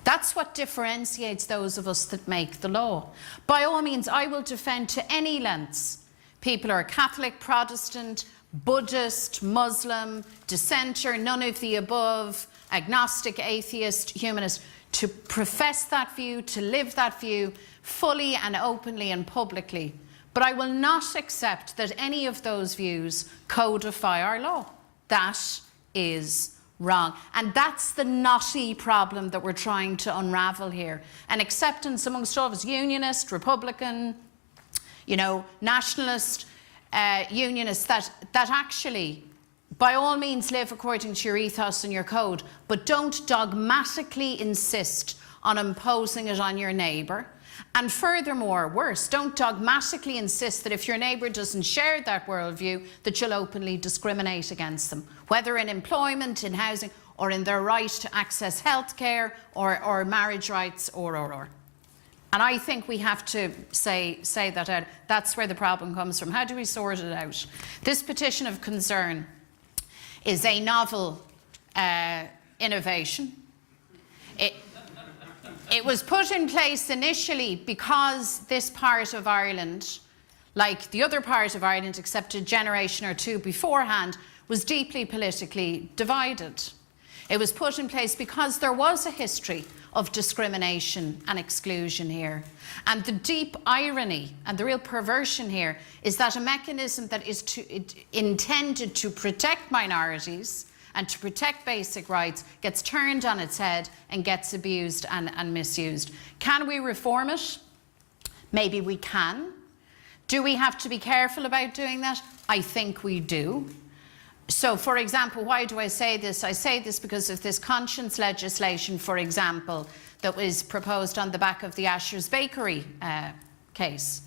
That's what differentiates those of us that make the law. By all means, I will defend to any lengths people who are Catholic, Protestant, Buddhist, Muslim, dissenter, none of the above, agnostic, atheist, humanist, to profess that view, to live that view fully and openly and publicly. But I will not accept that any of those views codify our law. That is wrong. And that's the knotty problem that we're trying to unravel here. An acceptance amongst all of us, unionist, Republican, nationalist, unionist, that actually, by all means, live according to your ethos and your code, but don't dogmatically insist on imposing it on your neighbour. And furthermore, worse, don't dogmatically insist that if your neighbour doesn't share that worldview, that you'll openly discriminate against them, whether in employment, in housing, or in their right to access healthcare or marriage rights or. And I think we have to say that out. That's where the problem comes from. How do we sort it out? This petition of concern is a novel innovation. It was put in place initially because this part of Ireland, like the other part of Ireland except a generation or two beforehand, was deeply politically divided. It was put in place because there was a history of discrimination and exclusion here. And the deep irony and the real perversion here is that a mechanism that is intended to protect minorities and to protect basic rights gets turned on its head and gets abused and misused. Can we reform it? Maybe we can. Do we have to be careful about doing that? I think we do. So, for example, why do I say this? I say this because of this conscience legislation, for example, that was proposed on the back of the Asher's Bakery case.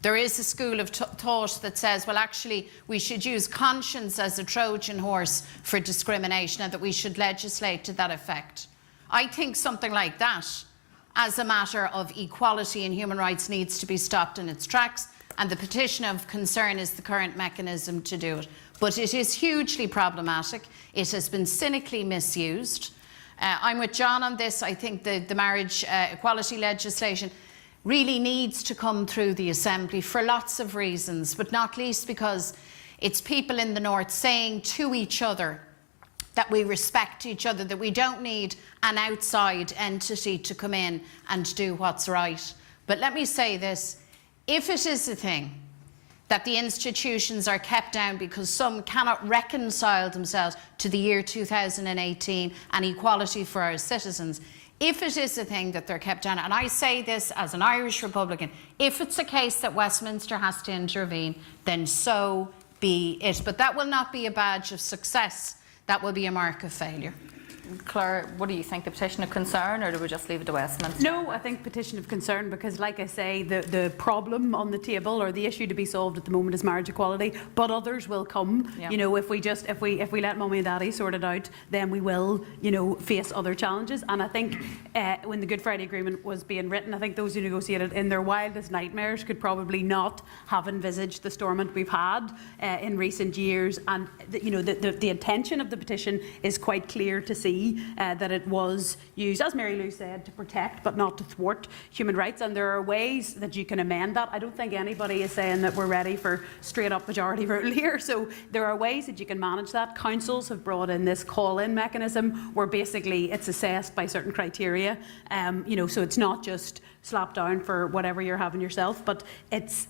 There is a school of thought that says, well, actually, we should use conscience as a Trojan horse for discrimination and that we should legislate to that effect. I think something like that, as a matter of equality and human rights, needs to be stopped in its tracks, and the petition of concern is the current mechanism to do it. But it is hugely problematic. It has been cynically misused. I'm with John on this. I think the marriage equality legislation really needs to come through the Assembly for lots of reasons, but not least because it's people in the North saying to each other that we respect each other, that we don't need an outside entity to come in and do what's right. But let me say this, if it is a thing that the institutions are kept down because some cannot reconcile themselves to the year 2018 and equality for our citizens, if it is a thing that they're kept down, and I say this as an Irish Republican, if it's a case that Westminster has to intervene, then so be it. But that will not be a badge of success. That will be a mark of failure. Claire, what do you think? The petition of concern, or do we just leave it to Westminster? No, I think petition of concern because, like I say, the problem on the table or the issue to be solved at the moment is marriage equality, but others will come. Yeah. If we let mummy and daddy sort it out, then we will, face other challenges. And I think when the Good Friday Agreement was being written, I think those who negotiated in their wildest nightmares could probably not have envisaged the stormont we've had in recent years. And the intention of the petition is quite clear to see. That it was used, as Mary Lou said, to protect but not to thwart human rights, and there are ways that you can amend that. I don't think anybody is saying that we're ready for straight up majority rule here, so there are ways that you can manage that. Councils have brought in this call-in mechanism where basically it's assessed by certain criteria, so it's not just slapped down for whatever you're having yourself, but it's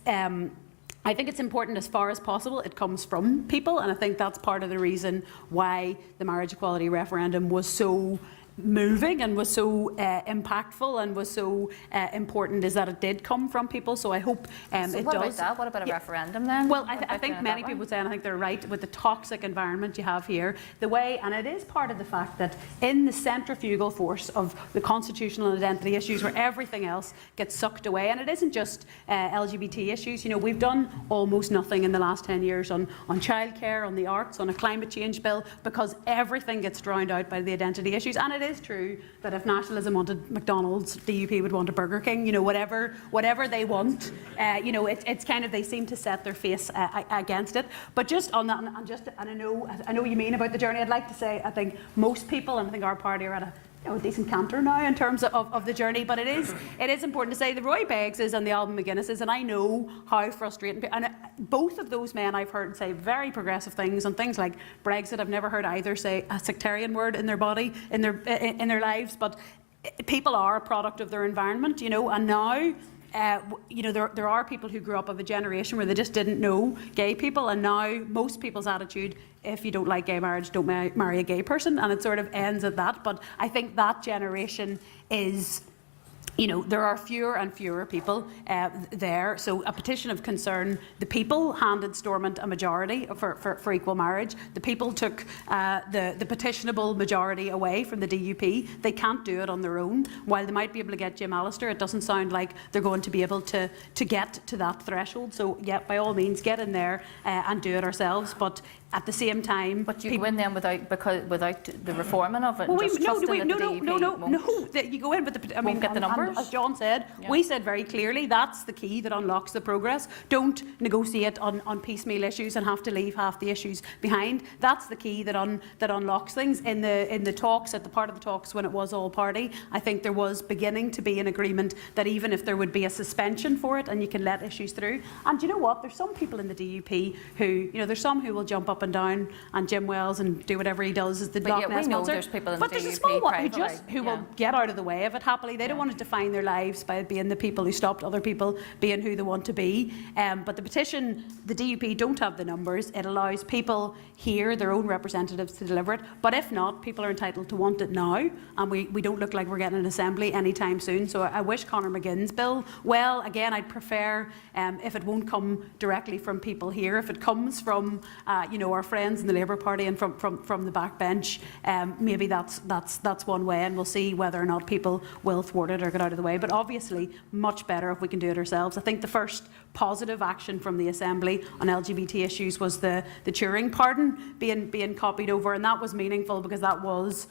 I think it's important as far as possible it comes from people, and I think that's part of the reason why the marriage equality referendum was so moving and was so impactful and was so important, is that it did come from people. So I hope so it what does. About that? What about a referendum then? Well, I think many people say, and I think they're right, with the toxic environment you have here, the way, and it is part of the fact that in the centrifugal force of the constitutional identity issues where everything else gets sucked away, and it isn't just LGBT issues. We've done almost nothing in the last 10 years on childcare, on the arts, on a climate change bill, because everything gets drowned out by the identity issues. And it is true that if nationalism wanted McDonald's, DUP would want a Burger King, whatever they want, it's kind of, they seem to set their face against it. But just on that, and I know what you mean about the journey, I'd like to say, I think most people, and I think our party are at a a decent canter now in terms of the journey, but it is important to say the Roy Beggses and the Alban McGuinnesses, and I know how frustrating, and both of those men I've heard say very progressive things on things like Brexit. I've never heard either say a sectarian word in their body, in their lives, but people are a product of their environment, and now there are people who grew up of a generation where they just didn't know gay people, and now most people's attitude, if you don't like gay marriage, don't marry a gay person, and it sort of ends at that. But I think that generation is, there are fewer and fewer people there. So a petition of concern, the people handed Stormont a majority for equal marriage. The people took the petitionable majority away from the DUP. They can't do it on their own. While they might be able to get Jim Allister, it doesn't sound like they're going to be able to get to that threshold. So yeah, by all means, get in there and do it ourselves. But at the same time, but you go in then without the reforming of it. Well, you go in with the. I mean, get the numbers. As John said, we said very clearly that's the key that unlocks the progress. Don't negotiate on piecemeal issues and have to leave half the issues behind. That's the key that unlocks things. In the talks, at the part of the talks when it was all party, I think there was beginning to be an agreement that even if there would be a suspension for it and you can let issues through. And you know what? There's some people in the DUP who, there's some who will jump up and down and Jim Wells and do whatever he does as the Loch Ness Monster. There's people in but the there's DUP a small one who will get out of the way of it happily. They don't want to define their lives by being the people who stopped other people being who they want to be. But the petition, the DUP don't have the numbers. It allows people here, their own representatives, to deliver it. But if not, people are entitled to want it now. And we don't look like we're getting an assembly anytime soon. So I wish Conor McGinn's bill well. Again, I'd prefer if it won't come directly from people here, if it comes from our friends in the Labour Party and from the backbench, maybe that's one way, and we'll see whether or not people will thwart it or get out of the way. But obviously, much better if we can do it ourselves. I think the first positive action from the Assembly on LGBT issues was the Turing pardon being copied over, and that was meaningful because that was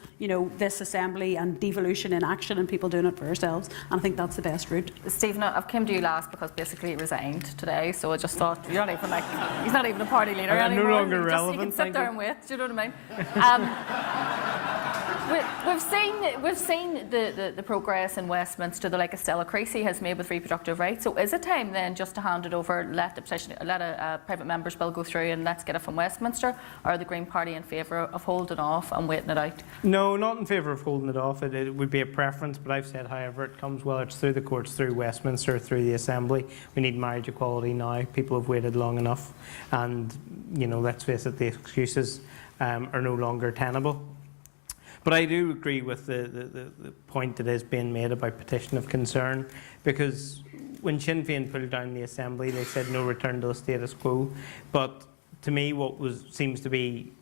this Assembly and devolution in action and people doing it for ourselves. And I think that's the best route. Stephen, I've come to you last because basically he resigned today, so I just thought you're not even he's not even a party leader anymore. No longer relevant. You can sit there and wait. Do you know what I mean? We've seen the progress in Westminster that Estella Creasy has made with reproductive rights. So is it time then just to hand it over, let a private member's bill go through and let's get it from Westminster? Or are the Green Party in favour of holding off and waiting it out? No, not in favour of holding it off. It would be a preference, but I've said however it comes, whether it's through the courts, through Westminster, through the Assembly, we need marriage equality now. People have waited long enough, and let's face it, the excuses are no longer tenable. But I do agree with the point that is being made about petition of concern, because when Sinn Féin pulled down the Assembly, they said no return to the status quo. But to me, what seems to be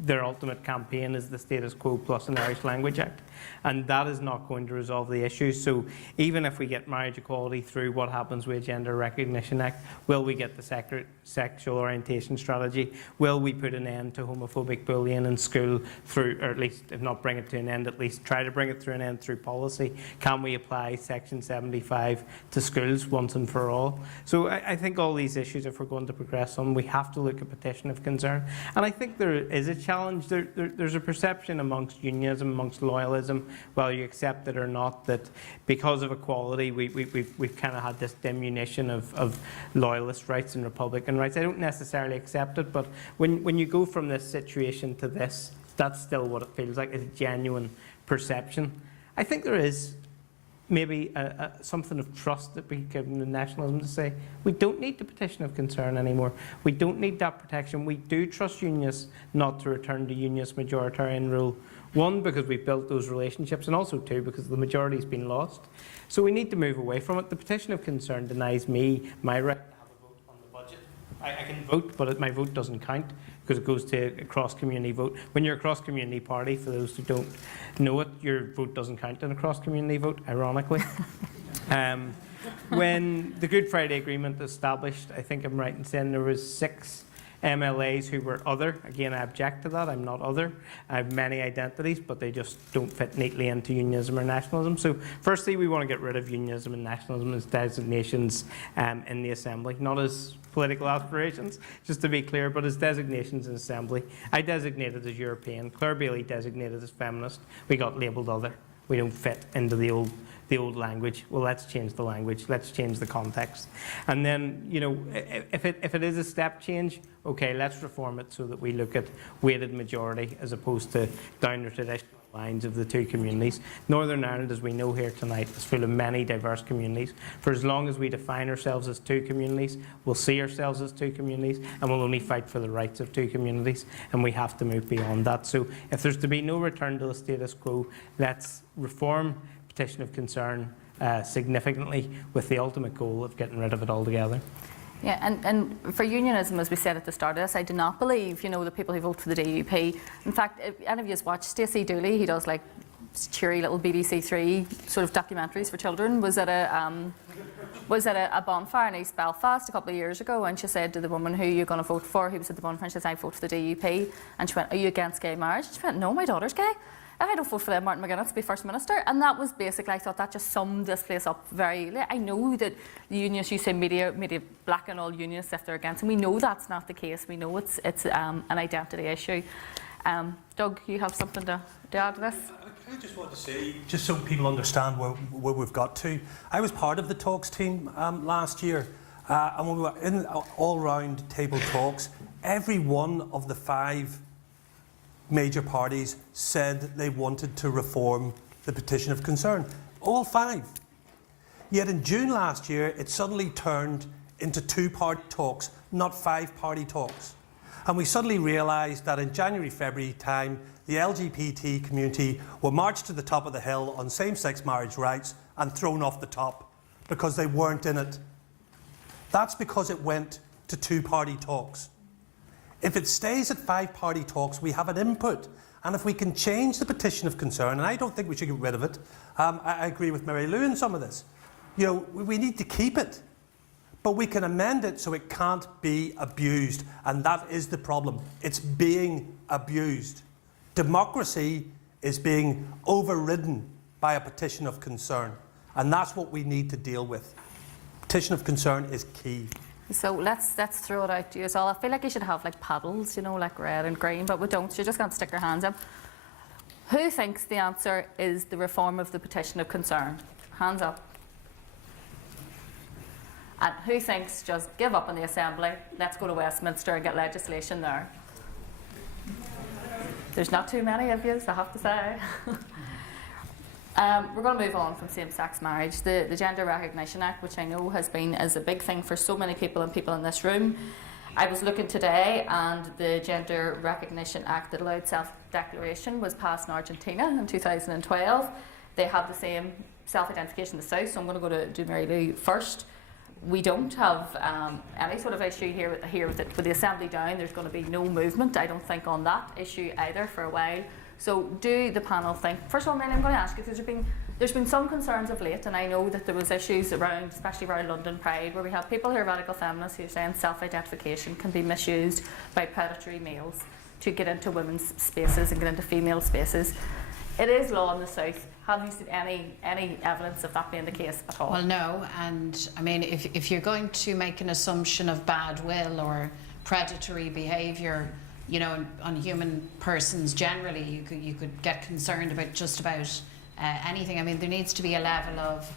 their ultimate campaign is the status quo plus an Irish Language Act. And that is not going to resolve the issue. So even if we get marriage equality through, what happens with a Gender Recognition Act? Will we get the sexual orientation strategy? Will we put an end to homophobic bullying in school through, or at least, if not bring it to an end, at least try to bring it to an end through policy? Can we apply Section 75 to schools once and for all? So I think all these issues, if we're going to progress on, we have to look at petition of concern. And I think there is a challenge. There's a perception amongst unionism, amongst loyalism, whether you accept it or not, that because of equality, we've kind of had this diminution of loyalist rights and Republican rights. I don't necessarily accept it, but when you go from this situation to this, that's still what it feels like, is a genuine perception. I think there is maybe something of trust that we give in the nationalism to say, we don't need the petition of concern anymore. We don't need that protection. We do trust unionists not to return to unionist majoritarian rule. One, because we've built those relationships, and also two, because the majority's been lost. So we need to move away from it. The petition of concern denies me my right to have a vote on the budget. I can vote, but my vote doesn't count because it goes to a cross-community vote. When you're a cross-community party, for those who don't know it, your vote doesn't count in a cross-community vote, ironically. When the Good Friday Agreement established, I think I'm right in saying there was 6 MLAs who were other. Again, I object to that. I'm not other. I have many identities, but they just don't fit neatly into unionism or nationalism. So firstly, we want to get rid of unionism and nationalism as designations in the Assembly, not as political aspirations, just to be clear, but his designations in Assembly. I designated as European, Claire Bailey designated as feminist. We got labelled other. We don't fit into the old language. Well, let's change the language. Let's change the context. And then, you know, if it is a step change, okay, let's reform it so that we look at weighted majority as opposed to down the traditional lines of the two communities. Northern Ireland, as we know here tonight, is full of many diverse communities. For as long as we define ourselves as two communities, we'll see ourselves as two communities, and we'll only fight for the rights of two communities, and we have to move beyond that. So if there's to be no return to the status quo, let's reform petition of concern significantly with the ultimate goal of getting rid of it altogether. Yeah, and for unionism, as we said at the start of this, I do not believe, you know, the people who vote for the DUP. In fact, if any of you have watched Stacey Dooley, he does like cheery little BBC Three sort of documentaries for children, was at a bonfire in East Belfast a couple of years ago, and she said to the woman, who are you going to vote for? Who was at the bonfire, and she said, I vote for the DUP. And she went, are you against gay marriage? She went, no, my daughter's gay. I don't vote for them, Martin McGuinness to be First Minister. And that was basically, I thought that just summed this place up very. I know that the unionists, you say media blacken all unionists if they're against, and we know that's not the case. We know it's an identity issue. Doug, you have something to add to this? I just want to say, just so people understand where we've got to, I was part of the talks team last year, and when we were in all-round table talks, every one of the 5 major parties said they wanted to reform the petition of concern. All 5. Yet in June last year, it suddenly turned into 2-party talks, not 5-party talks. And we suddenly realised that in January, February time, the LGBT community were marched to the top of the hill on same-sex marriage rights and thrown off the top because they weren't in it. That's because it went to 2-party talks. If it stays at 5-party talks, we have an input. And if we can change the petition of concern, and I don't think we should get rid of it, I agree with Mary Lou in some of this. You know, we need to keep it. But we can amend it so it can't be abused. And that is the problem. It's being abused. Democracy is being overridden by a petition of concern. And that's what we need to deal with. Petition of concern is key. So let's throw it out to you all. I feel like you should have like paddles, you know, like red and green, but we don't. You just can't stick your hands up. Who thinks the answer is the reform of the petition of concern? Hands up. And who thinks just give up on the Assembly, let's go to Westminster and get legislation there? There's not too many of you, I have to say. We're going to move on from same-sex marriage. The Gender Recognition Act, which I know is a big thing for so many people and people in this room. I was looking today, and the Gender Recognition Act that allowed self-declaration was passed in Argentina in 2012. They have the same self-identification in the South, so I'm going to go to Mary Lou first. We don't have any sort of issue here with it. With the Assembly down, there's going to be no movement, I don't think, on that issue either for a while. So do the panel think, first of all, Mary, I'm going to ask you, because there's been some concerns of late, and I know that there was issues around, especially around London Pride, where we have people who are radical feminists who are saying self-identification can be misused by predatory males to get into women's spaces and get into female spaces. It is law in the South. Have you seen any evidence of that being the case at all? Well, no, and I mean, if you're going to make an assumption of bad will or predatory behaviour, you know, on human persons generally, you could get concerned about just about anything. I mean, there needs to be a level of,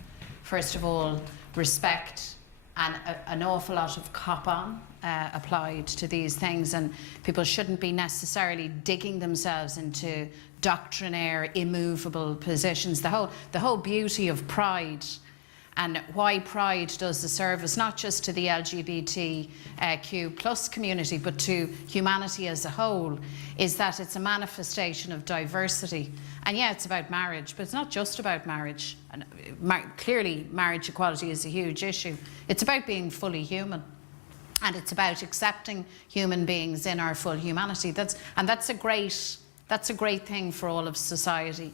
first of all, respect and an awful lot of cop-on applied to these things, and people shouldn't be necessarily digging themselves into doctrinaire, immovable positions. The whole beauty of Pride, and why Pride does the service not just to the LGBTQ plus community but to humanity as a whole, is that it's a manifestation of diversity. And yeah, it's about marriage, but it's not just about marriage. And clearly marriage equality is a huge issue. It's about being fully human, and it's about accepting human beings in our full humanity. That's a great thing for all of society.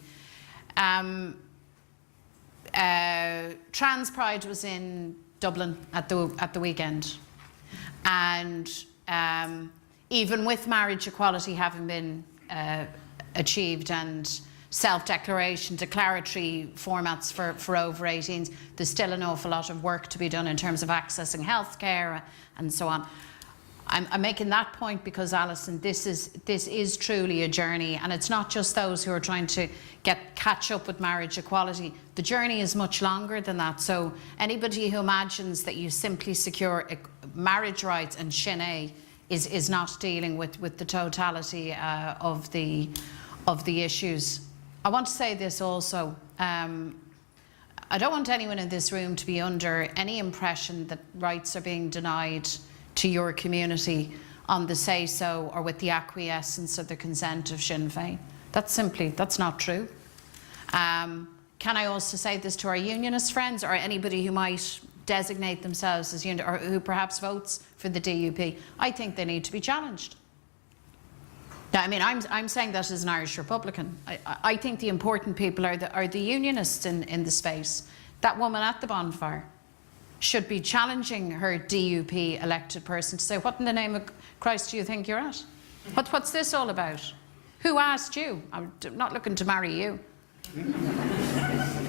Trans Pride was in Dublin at the weekend, and even with marriage equality having been achieved and self-declaration, declaratory formats for over 18s. There's still an awful lot of work to be done in terms of accessing healthcare and so on. I'm making that point because, Alison, this is truly a journey, and it's not just those who are trying to catch up with marriage equality. The journey is much longer than that. So anybody who imagines that you simply secure marriage rights and Sinn Féin is not dealing with the totality of the issues. I want to say this also. I don't want anyone in this room to be under any impression that rights are being denied to your community on the say-so or with the acquiescence of the consent of Sinn Féin. That's not true. Can I also say this to our unionist friends or anybody who might designate themselves as union or who perhaps votes for the DUP? I think they need to be challenged. Now, I mean, I'm saying that as an Irish Republican. I think the important people are the unionists in the space. That woman at the bonfire should be challenging her DUP elected person to say, what in the name of Christ do you think you're at? What's this all about? Who asked you? I'm not looking to marry you.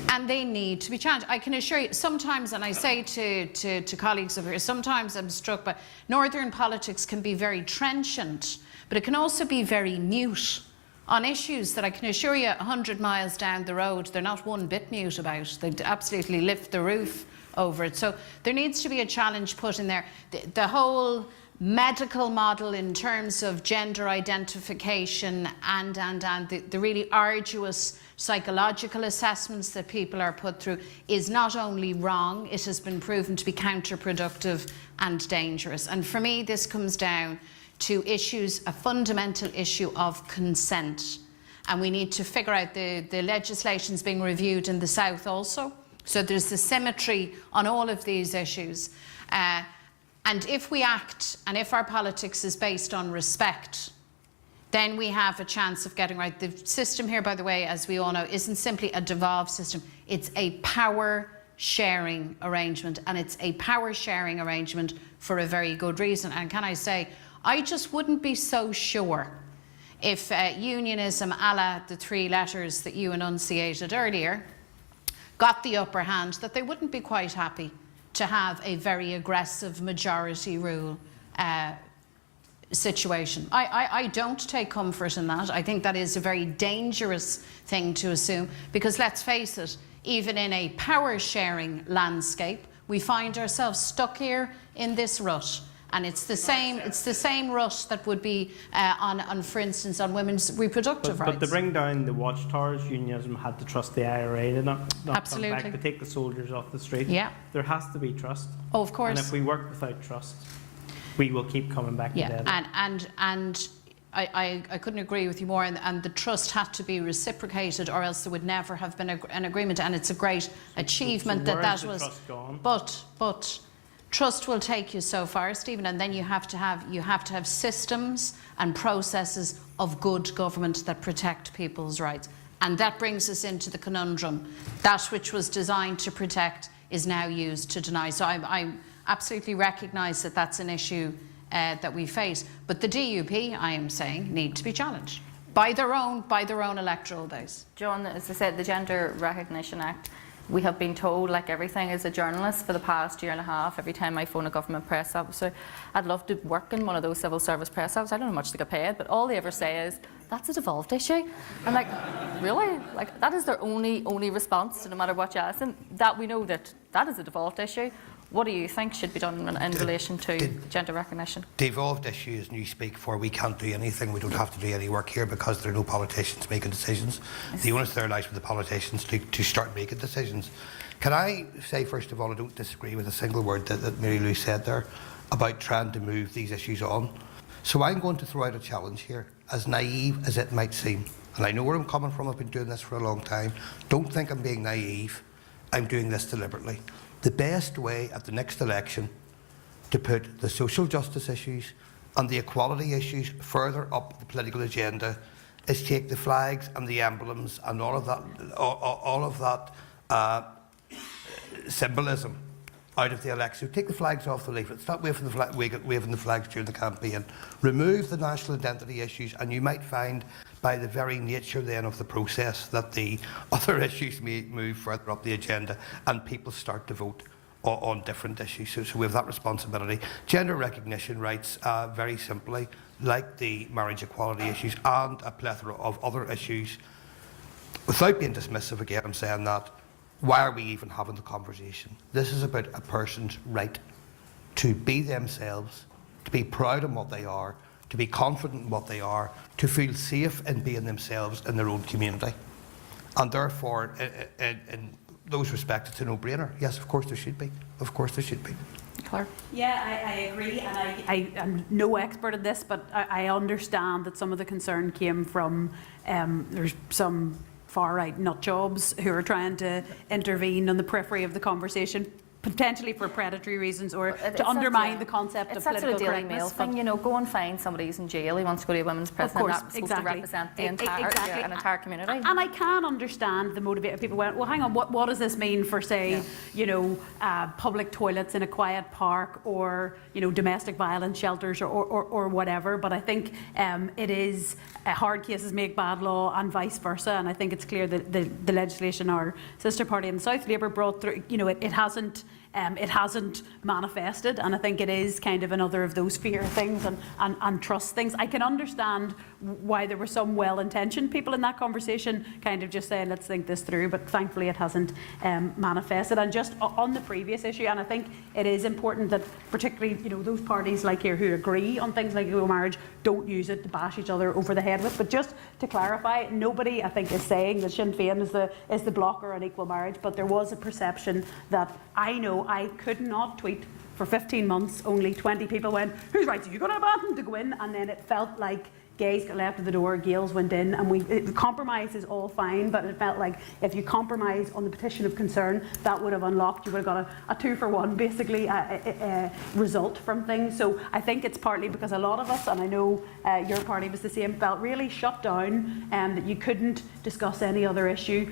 And they need to be challenged. I can assure you, sometimes, and I say to colleagues over here, sometimes I'm struck by northern politics can be very trenchant, but it can also be very mute on issues that I can assure you 100 miles down the road, they're not one bit mute about. They absolutely lift the roof over it. So there needs to be a challenge put in there. The whole medical model in terms of gender identification and the really arduous psychological assessments that people are put through is not only wrong, it has been proven to be counterproductive and dangerous. And for me, this comes down to issues, a fundamental issue of consent. And we need to figure out the legislation's being reviewed in the South also. So there's the symmetry on all of these issues. And if we act, and if our politics is based on respect, then we have a chance of getting right. The system here, by the way, as we all know, isn't simply a devolved system. It's a power sharing arrangement, and it's a power sharing arrangement for a very good reason. And can I say, I just wouldn't be so sure if unionism, a la the three letters that you enunciated earlier, got the upper hand, that they wouldn't be quite happy to have a very aggressive majority rule situation. I don't take comfort in that. I think that is a very dangerous thing to assume, because let's face it, even in a power sharing landscape, we find ourselves stuck here in this rut. And it's the same rut that would be on, for instance, on women's reproductive rights. But to bring down the watchtowers, unionism had to trust the IRA to not Absolutely. come back, to take the soldiers off the street. Yeah. There has to be trust. Oh, of course. And if we work without trust, we will keep coming back to dead. And I couldn't agree with you more. And the trust had to be reciprocated, or else there would never have been an agreement. And it's a great achievement so that was. Trust gone? But trust will take you so far, Stephen, and then you have to have systems and processes of good government that protect people's rights. And that brings us into the conundrum. That which was designed to protect is now used to deny. So I absolutely recognise that that's an issue that we face. But the DUP, I am saying, need to be challenged by their own electoral base. John, as I said, the Gender Recognition Act, we have been told, like everything, as a journalist for the past year and a half, every time I phone a government press officer, I'd love to work in one of those civil service press offices. I don't know how much they get paid, but all they ever say is, that's a devolved issue. I'm like, really? Like, that is their only response to no matter what you ask them, that we know that is a devolved issue. What do you think should be done in relation to gender recognition? Devolved issues, and you speak for, we can't do anything, we don't have to do any work here because there are no politicians making decisions. Yes. The onus there lies with the politicians to start making decisions. Can I say, first of all, I don't disagree with a single word that Mary Lou said there about trying to move these issues on. So I'm going to throw out a challenge here, as naive as it might seem. And I know where I'm coming from, I've been doing this for a long time. Don't think I'm being naive, I'm doing this deliberately. The best way at the next election to put the social justice issues and the equality issues further up the political agenda is take the flags and the emblems and all of that symbolism out of the election. Take the flags off the leaflet. Stop waving the flags during the campaign. Remove the national identity issues, and you might find by the very nature then of the process that the other issues may move further up the agenda and people start to vote on different issues. So we have that responsibility. Gender recognition rights, very simply, like the marriage equality issues and a plethora of other issues, without being dismissive again, I'm saying that, why are we even having the conversation? This is about a person's right to be themselves, to be proud of what they are, to be confident in what they are, to feel safe in being themselves in their own community. And therefore, in those respects, it's a no-brainer. Yes, of course there should be. Of course there should be. Claire? Yeah, I agree, and I am no expert at this, but I understand that some of the concern came from there's some far-right nutjobs who are trying to intervene on the periphery of the conversation, potentially for predatory reasons or to undermine the concept of political Daily correctness. Mail thing, you know, go and find somebody who's in jail who wants to go to a women's prison, course, and that's supposed exactly. to represent the entire, an entire community. And I can understand the motivated people went, well, hang on, what does this mean for, say, you know, public toilets in a quiet park, or, you know, domestic violence shelters, or whatever. But I think it is hard cases make bad law and vice versa. And I think it's clear that the legislation our sister party in the South, Labour, brought through, you know, it hasn't manifested, and I think it is kind of another of those fear things and trust things. I can understand why there were some well-intentioned people in that conversation kind of just saying, let's think this through, but thankfully it hasn't manifested. And just on the previous issue, and I think it is important that particularly, you know, those parties like here who agree on things like equal marriage don't use it to bash each other over the head with. But just to clarify, nobody, I think, is saying that Sinn Féin is the blocker on equal marriage, but there was a perception that I know I could not tweet for 15 months, only 20 people went, whose rights are you going to abandon to go in? And then it felt like gays got left at the door, Gales went in, and the compromise is all fine, but it felt like if you compromise on the petition of concern, that would have unlocked, you would have got a 2-for-1 basically result from things. So I think it's partly because a lot of us, and I know your party was the same, felt really shut down, and that you couldn't discuss any other issue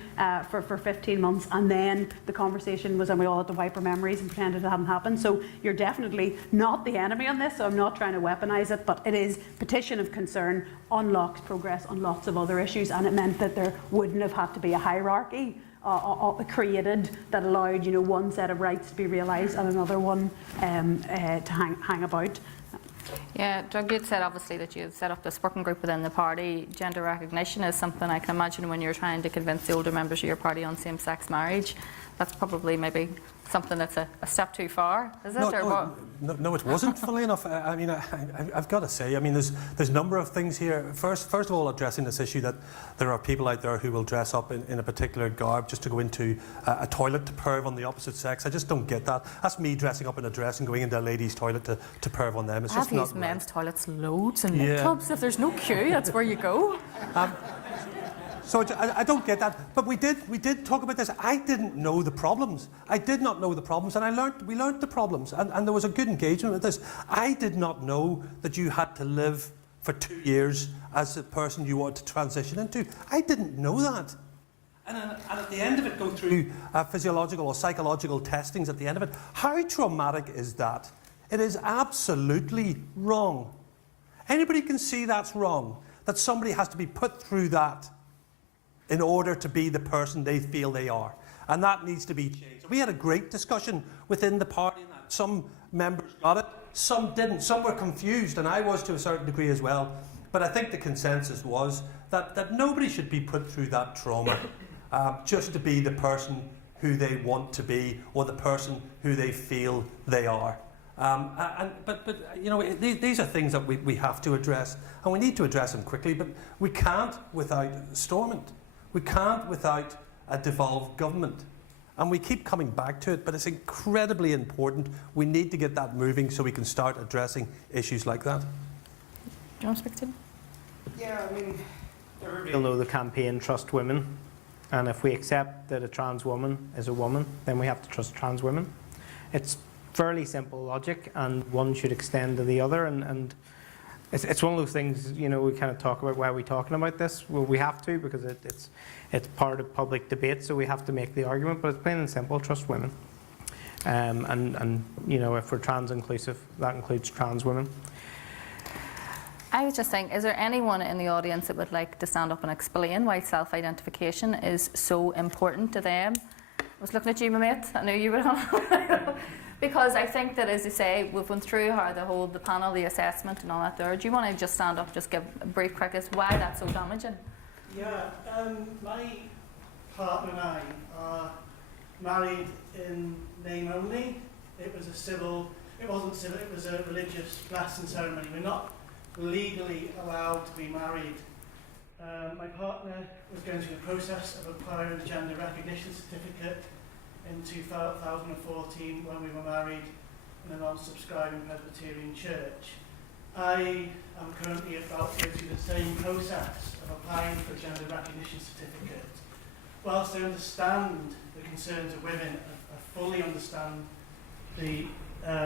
for 15 months, and then the conversation was, and we all had to wipe our memories and pretend it hadn't happened. So you're definitely not the enemy on this, so I'm not trying to weaponise it, but it is petition of concern unlocked progress on lots of other issues, and it meant that there wouldn't have had to be a hierarchy created that allowed, you know, one set of rights to be realised and another one to hang about. Yeah, Doug, you'd said obviously that you had set up this working group within the party. Gender recognition is something I can imagine when you're trying to convince the older members of your party on same-sex marriage. That's probably maybe something that's a step too far, is it? No, it wasn't, funnily enough. I mean, I've got to say, I mean, there's a number of things here. First of all, addressing this issue that there are people out there who will dress up in a particular garb just to go into a toilet to perv on the opposite sex. I just don't get that. That's me dressing up in a dress and going into a ladies' toilet to perv on them. It's just not right. I've used men's toilets loads in nightclubs. If there's no queue, that's where you go. So I don't get that, but we did talk about this. I didn't know the problems. I did not know the problems, and we learned the problems, and there was a good engagement with this. I did not know that you had to live for 2 years as the person you wanted to transition into. I didn't know that. And at the end of it, go through physiological or psychological testings at the end of it. How traumatic is that? It is absolutely wrong. Anybody can see that's wrong, that somebody has to be put through that in order to be the person they feel they are. And that needs to be changed. We had a great discussion within the party. Some members got it, some didn't. Some were confused, and I was to a certain degree as well. But I think the consensus was that nobody should be put through that trauma just to be the person who they want to be or the person who they feel they are. But you know, these are things that we have to address, and we need to address them quickly, but we can't without Stormont. We can't without a devolved government. And we keep coming back to it, but it's incredibly important. We need to get that moving so we can start addressing issues like that. Do you want to speak to him? Yeah, I mean, everybody will know the campaign Trust Women. And if we accept that a trans woman is a woman, then we have to trust trans women. It's fairly simple logic, and one should extend to the other. And it's one of those things, you know, we kind of talk about, why are we talking about this? Well, we have to, because it's part of public debate, so we have to make the argument, but it's plain and simple, trust women. And you know, if we're trans inclusive, that includes trans women. I was just saying, is there anyone in the audience that would like to stand up and explain why self-identification is so important to them? I was looking at you, my mate. I knew you would. Because I think that, as you say, we've went through how the panel, the assessment and all that there. Do you want to just stand up, just give a brief quick as why that's so damaging? Yeah, my partner and I are married in name only. It was it wasn't civil, it was a religious blessing ceremony. We're not legally allowed to be married. My partner was going through the process of acquiring a gender recognition certificate in 2014 when we were married in a non-subscribing Presbyterian church. I am currently about to go through the same process of applying for a gender recognition certificate. Whilst I understand the concerns of women, I fully understand the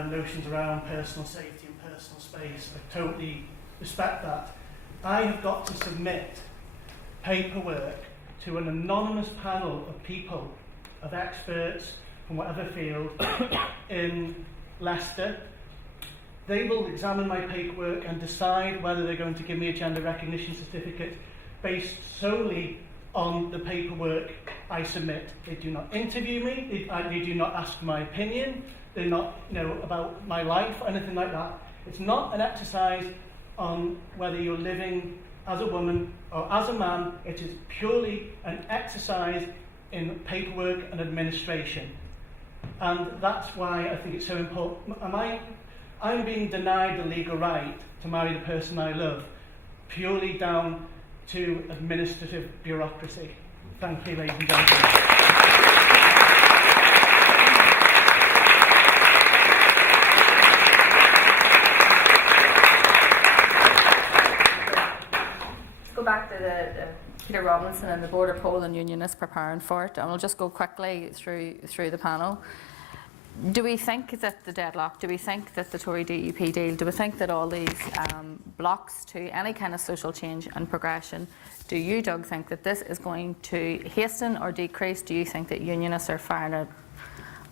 notions around personal safety and personal space. I totally respect that. I have got to submit paperwork to an anonymous panel of people, of experts from whatever field in Leicester. They will examine my paperwork and decide whether they're going to give me a gender recognition certificate based solely on the paperwork I submit. They do not interview me, they do not ask my opinion, they're not about my life or anything like that. It's not an exercise on whether you're living as a woman or as a man. It is purely an exercise in paperwork and administration. And that's why I think it's so important. I'm being denied the legal right to marry the person I love, purely down to administrative bureaucracy. Thank you, ladies and gentlemen. Go back to the Peter Robinson and the border poll and unionists preparing for it, and we'll just go quickly through the panel. Do we think that the deadlock, do we think that the Tory DUP deal, do we think that all these blocks to any kind of social change and progression, do you, Doug, think that this is going to hasten or decrease? Do you think that unionists are firing a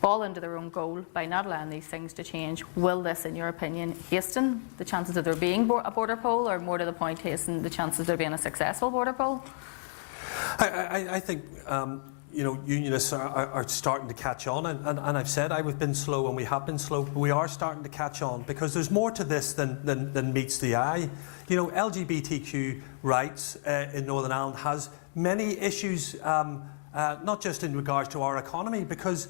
ball into their own goal by not allowing these things to change? Will this, in your opinion, hasten the chances of there being a border poll, or more to the point, hasten the chances of there being a successful border poll? I think unionists are starting to catch on, and I've said I've been slow and we have been slow, but we are starting to catch on because there's more to this than meets the eye. LGBTQ rights in Northern Ireland has many issues, not just in regards to our economy, because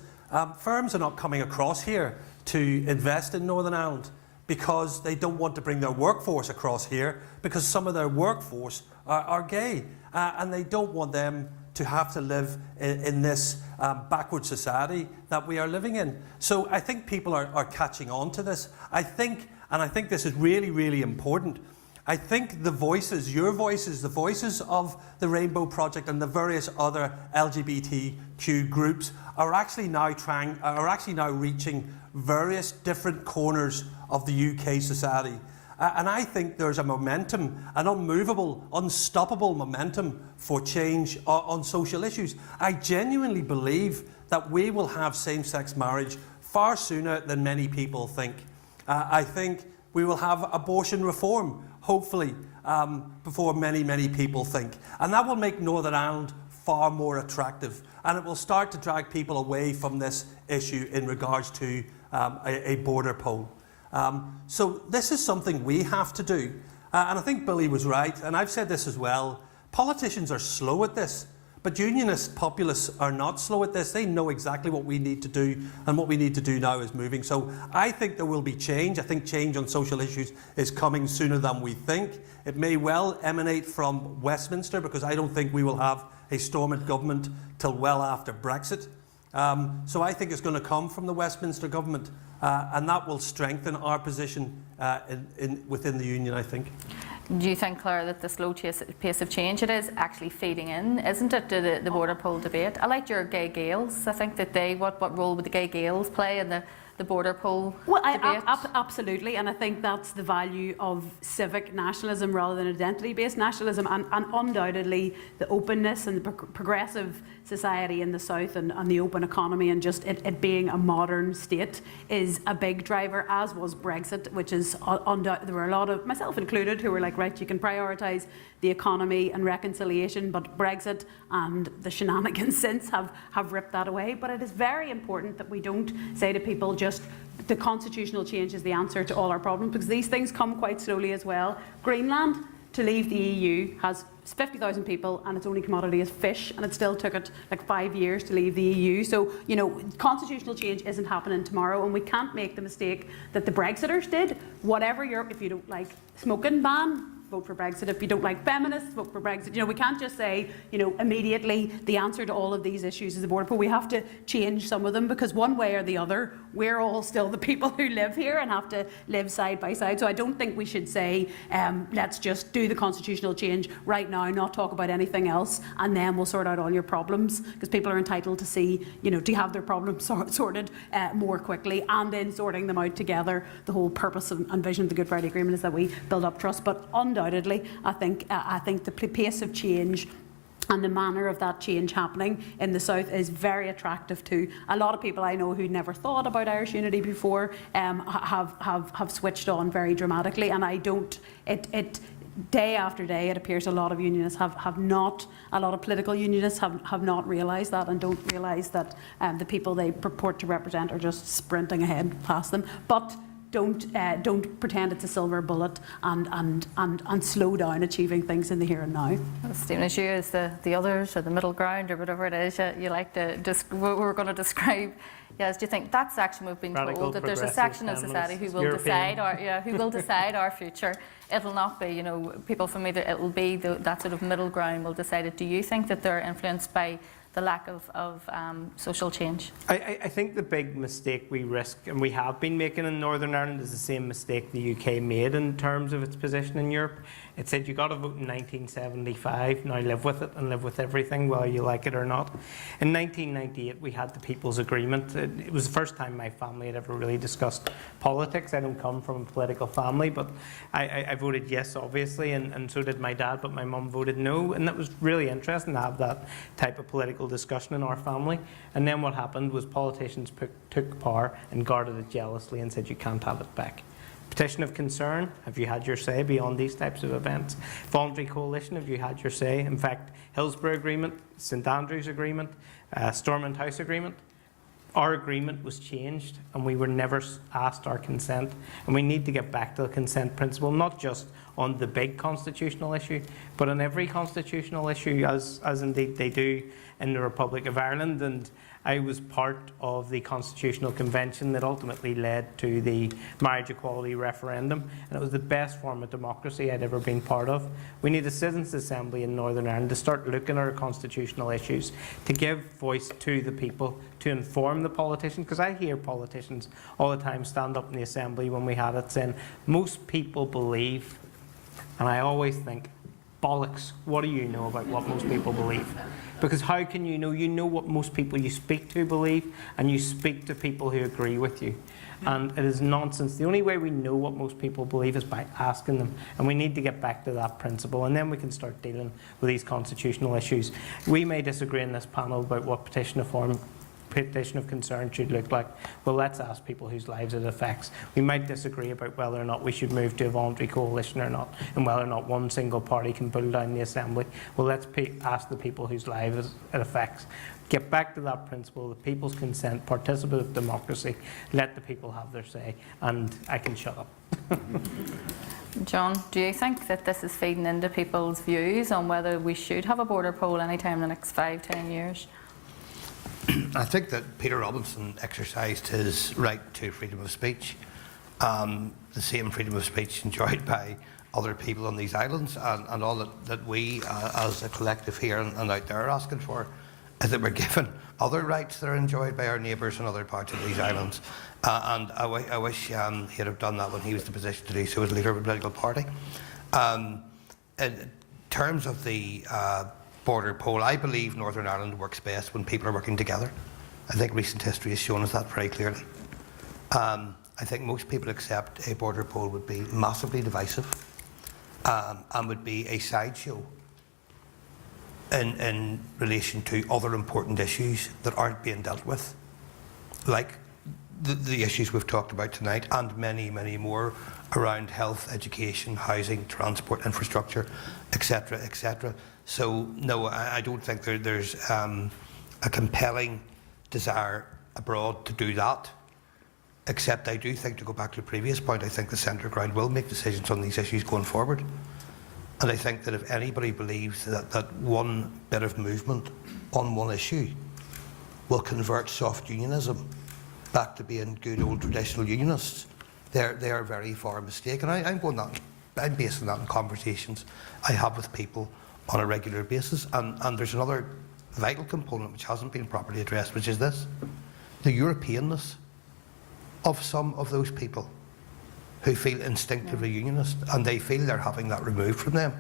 firms are not coming across here to invest in Northern Ireland because they don't want to bring their workforce across here because some of their workforce are gay, and they don't want them to have to live in this backward society that we are living in. So I think people are catching on to this. I think this is really, really important. I think the voices, your voices, the voices of the Rainbow Project and the various other LGBTQ groups are actually now reaching various different corners of the UK society. And I think there's a momentum, an unmovable, unstoppable momentum for change on social issues. I genuinely believe that we will have same-sex marriage far sooner than many people think. I think we will have abortion reform, hopefully, before many, many people think. And that will make Northern Ireland far more attractive. And it will start to drag people away from this issue in regards to a border poll. So this is something we have to do. And I think Billy was right, and I've said this as well. Politicians are slow at this, but unionist populists are not slow at this. They know exactly what we need to do, and what we need to do now is moving. So I think there will be change. I think change on social issues is coming sooner than we think. It may well emanate from Westminster, because I don't think we will have a Stormont government till well after Brexit. So I think it's going to come from the Westminster government, and that will strengthen our position within the union, I think. Do you think, Claire, that the slow pace of change it is actually feeding in, isn't it, to the border poll debate? I liked your gay Gaels. I think that what role would the gay Gaels play in the border poll Well, debate. absolutely, and I think that's the value of civic nationalism rather than identity-based nationalism, and undoubtedly the openness and the progressive society in the South and the open economy and just it being a modern state is a big driver, as was Brexit, which is there were a lot of, myself included, who were like, right, you can prioritise the economy and reconciliation, but Brexit and the shenanigans since have ripped that away. But it is very important that we don't say to people just the constitutional change is the answer to all our problems, because these things come quite slowly as well. Greenland, to leave the EU, has 50,000 people and its only commodity is fish, and it still took it like 5 years to leave the EU. So, you know, constitutional change isn't happening tomorrow, and we can't make the mistake that the Brexiters did. Whatever if you don't like smoking ban, vote for Brexit. If you don't like feminists, vote for Brexit. You know, we can't just say, you know, immediately the answer to all of these issues is the border poll. We have to change some of them, because one way or the other, we're all still the people who live here and have to live side by side. So I don't think we should say, let's just do the constitutional change right now, not talk about anything else, and then we'll sort out all your problems, because people are entitled to see, you know, to have their problems sorted more quickly, and in sorting them out together. The whole purpose and vision of the Good Friday Agreement is that we build up trust. But undoubtedly, I think the pace of change and the manner of that change happening in the South is very attractive to a lot of people I know who never thought about Irish unity before, have switched on very dramatically. And I don't, day after day, it appears a lot of unionists have not, a lot of political unionists have not realised that, and don't realise that the people they purport to represent are just sprinting ahead past them. But don't pretend it's a silver bullet and slow down achieving things in the here and now. Stephen, as you as the others or the middle ground or whatever it is you like to we're going to describe. Yes, do you think that section we've been Radical, told that there's a section of society who will European. decide our future? It'll not be, you know, people from either, it'll be that sort of middle ground will decide it. Do you think that they're influenced by the lack of social change? I think the big mistake we risk, and we have been making in Northern Ireland, is the same mistake the UK made in terms of its position in Europe. It said you got to vote in 1975, now live with it and live with everything, whether you like it or not. In 1998, we had the People's Agreement. It was the first time my family had ever really discussed politics. I don't come from a political family, but I voted yes, obviously, and so did my dad, but my mum voted no, and that was really interesting to have that type of political discussion in our family. And then what happened was politicians took power and guarded it jealously and said you can't have it back. Petition of concern, have you had your say beyond these types of events? Voluntary coalition, have you had your say? In fact, Hillsborough Agreement, St Andrews Agreement, Stormont House Agreement, our agreement was changed and we were never asked our consent. And we need to get back to the consent principle, not just on the big constitutional issue, but on every constitutional issue, as indeed they do in the Republic of Ireland. And I was part of the Constitutional Convention that ultimately led to the marriage equality referendum, and it was the best form of democracy I'd ever been part of. We need a Citizens' Assembly in Northern Ireland to start looking at our constitutional issues, to give voice to the people, to inform the politicians, because I hear politicians all the time stand up in the Assembly when we had it saying, most people believe, and I always think, bollocks, what do you know about what most people believe? Because how can you know? You know what most people you speak to believe, and you speak to people who agree with you. And it is nonsense. The only way we know what most people believe is by asking them. And we need to get back to that principle, and then we can start dealing with these constitutional issues. We may disagree in this panel about what petition of concern should look like. Well, let's ask people whose lives it affects. We might disagree about whether or not we should move to a voluntary coalition or not, and whether or not one single party can pull down the Assembly. Well, let's ask the people whose lives it affects. Get back to that principle, the people's consent, participative democracy. Let the people have their say, and I can shut up. John, do you think that this is feeding into people's views on whether we should have a border poll anytime in the next 5-10 years? I think that Peter Robinson exercised his right to freedom of speech, the same freedom of speech enjoyed by other people on these islands, and all that we as a collective here and out there are asking for is that we're given other rights that are enjoyed by our neighbours in other parts of these islands. And I wish he'd have done that when he was in the position to do so as leader of a political party. In terms of the border poll, I believe Northern Ireland works best when people are working together. I think recent history has shown us that very clearly. I think most people accept a border poll would be massively divisive and would be a sideshow in relation to other important issues that aren't being dealt with, like the issues we've talked about tonight and many, many more around health, education, housing, transport, infrastructure, etc., etc. So, no, I don't think there's a compelling desire abroad to do that, except I do think, to go back to the previous point, I think the centre ground will make decisions on these issues going forward. And I think that if anybody believes that one bit of movement on one issue will convert soft unionism back to being good old traditional unionists, they are very far mistaken. I'm basing that on conversations I have with people on a regular basis. And there's another vital component which hasn't been properly addressed, which is this: the Europeanness of some of those people who feel instinctively unionist, and they feel they're having that removed from them.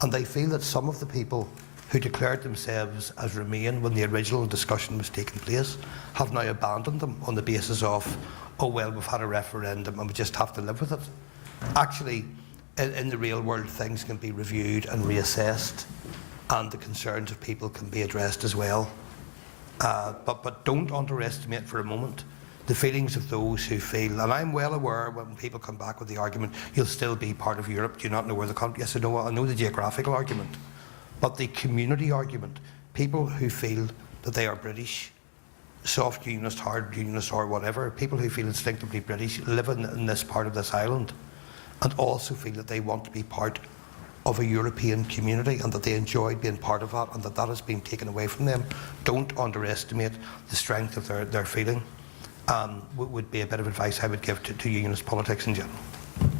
And they feel that some of the people who declared themselves as Remain when the original discussion was taking place have now abandoned them on the basis of, oh well, we've had a referendum and we just have to live with it. Actually, in the real world, things can be reviewed and reassessed, and the concerns of people can be addressed as well. But don't underestimate for a moment the feelings of those who feel, and I'm well aware when people come back with the argument, you'll still be part of Europe, do you not know where the country? Yes, I know the geographical argument, but the community argument, people who feel that they are British, soft unionist, hard unionist, or whatever, people who feel instinctively British, live in this part of this island, and also feel that they want to be part of a European community and that they enjoyed being part of that, and that has been taken away from them. Don't underestimate the strength of their feeling. Would be a bit of advice I would give to unionist politics in general.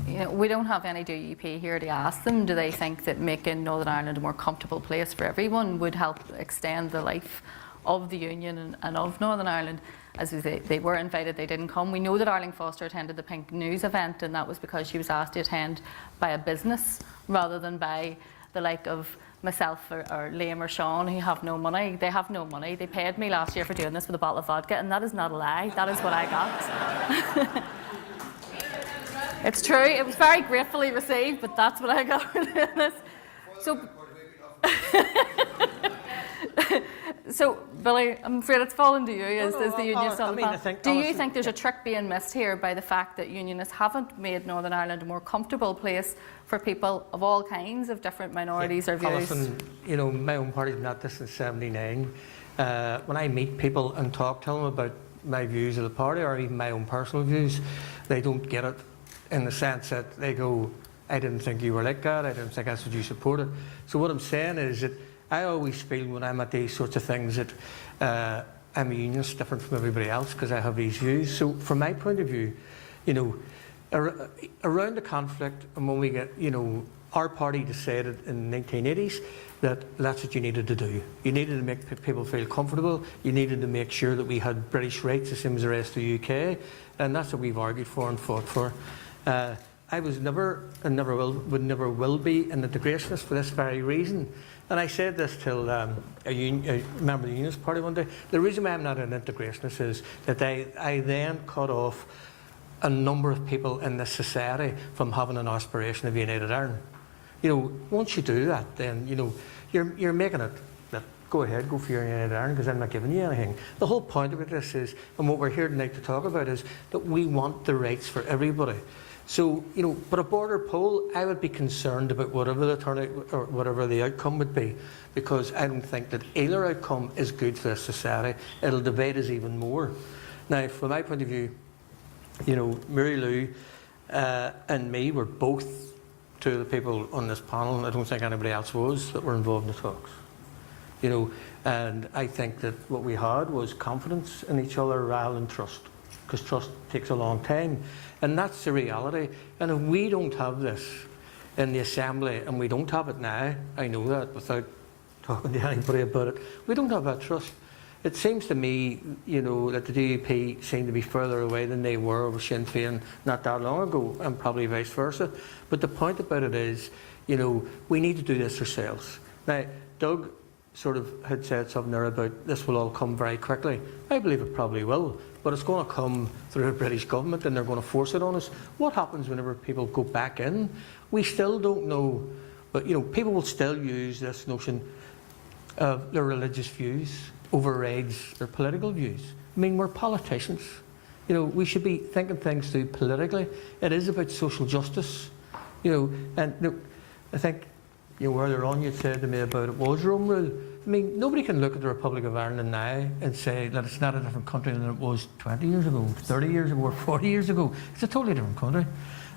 You know, we don't have any DUP here to ask them, do they think that making Northern Ireland a more comfortable place for everyone would help extend the life of the Union and of Northern Ireland? As they were invited, they didn't come. We know that Arlene Foster attended the Pink News event, and that was because she was asked to attend by a business rather than by the like of myself or Liam or Sean, who have no money. They have no money. They paid me last year for doing this with a bottle of vodka, and that is not a lie. That is what I got. It's true. It was very gratefully received, but that's what I got for doing this. So, Billy, I'm afraid it's fallen to you as the unionists on the panel. Do you think there's a trick being missed here by the fact that unionists haven't made Northern Ireland a more comfortable place for people of all kinds of different minorities or views? Alison, you know, my own party's been at this since '79. When I meet people and tell them about my views of the party or even my own personal views, they don't get it in the sense that they go, I didn't think you were like that, I didn't think that's what you supported. So what I'm saying is that I always feel when I'm at these sorts of things that I'm a unionist different from everybody else because I have these views. So from my point of view, you know, around the conflict, and when we get, you know, our party decided in the 1980s that that's what you needed to do. You needed to make people feel comfortable. You needed to make sure that we had British rights the same as the rest of the UK, and that's what we've argued for and fought for. I was never and never will be an integrationist for this very reason. And I said this till a member of the Unionist Party one day. The reason why I'm not an integrationist is that I then cut off a number of people in this society from having an aspiration of United Ireland. You know, once you do that, then, you know, you're making it that go ahead, go for your United Ireland because I'm not giving you anything. The whole point of this is, and what we're here tonight to talk about is that we want the rights for everybody. So, you know, but a border poll, I would be concerned about whatever the turnout or whatever the outcome would be, because I don't think that either outcome is good for this society. It'll divide us even more. Now, from my point of view, you know, Mary Lou and me were both two of the people on this panel, and I don't think anybody else was, that were involved in the talks. You know, and I think that what we had was confidence in each other rather than trust, because trust takes a long time. And that's the reality. And if we don't have this in the Assembly, and we don't have it now, I know that without talking to anybody about it, we don't have that trust. It seems to me, you know, that the DUP seem to be further away than they were with Sinn Féin not that long ago, and probably vice versa. But the point about it is, you know, we need to do this ourselves. Now, Doug sort of had said something there about this will all come very quickly. I believe it probably will, but it's going to come through the British government and they're going to force it on us. What happens whenever people go back in? We still don't know, but people will still use this notion of their religious views overrides their political views. I mean, we're politicians. We should be thinking things through politically. It is about social justice. And I think earlier on you said to me about it was Rome rule. I mean, nobody can look at the Republic of Ireland now and say that it's not a different country than it was 20 years ago, 30 years ago, or 40 years ago. It's a totally different country.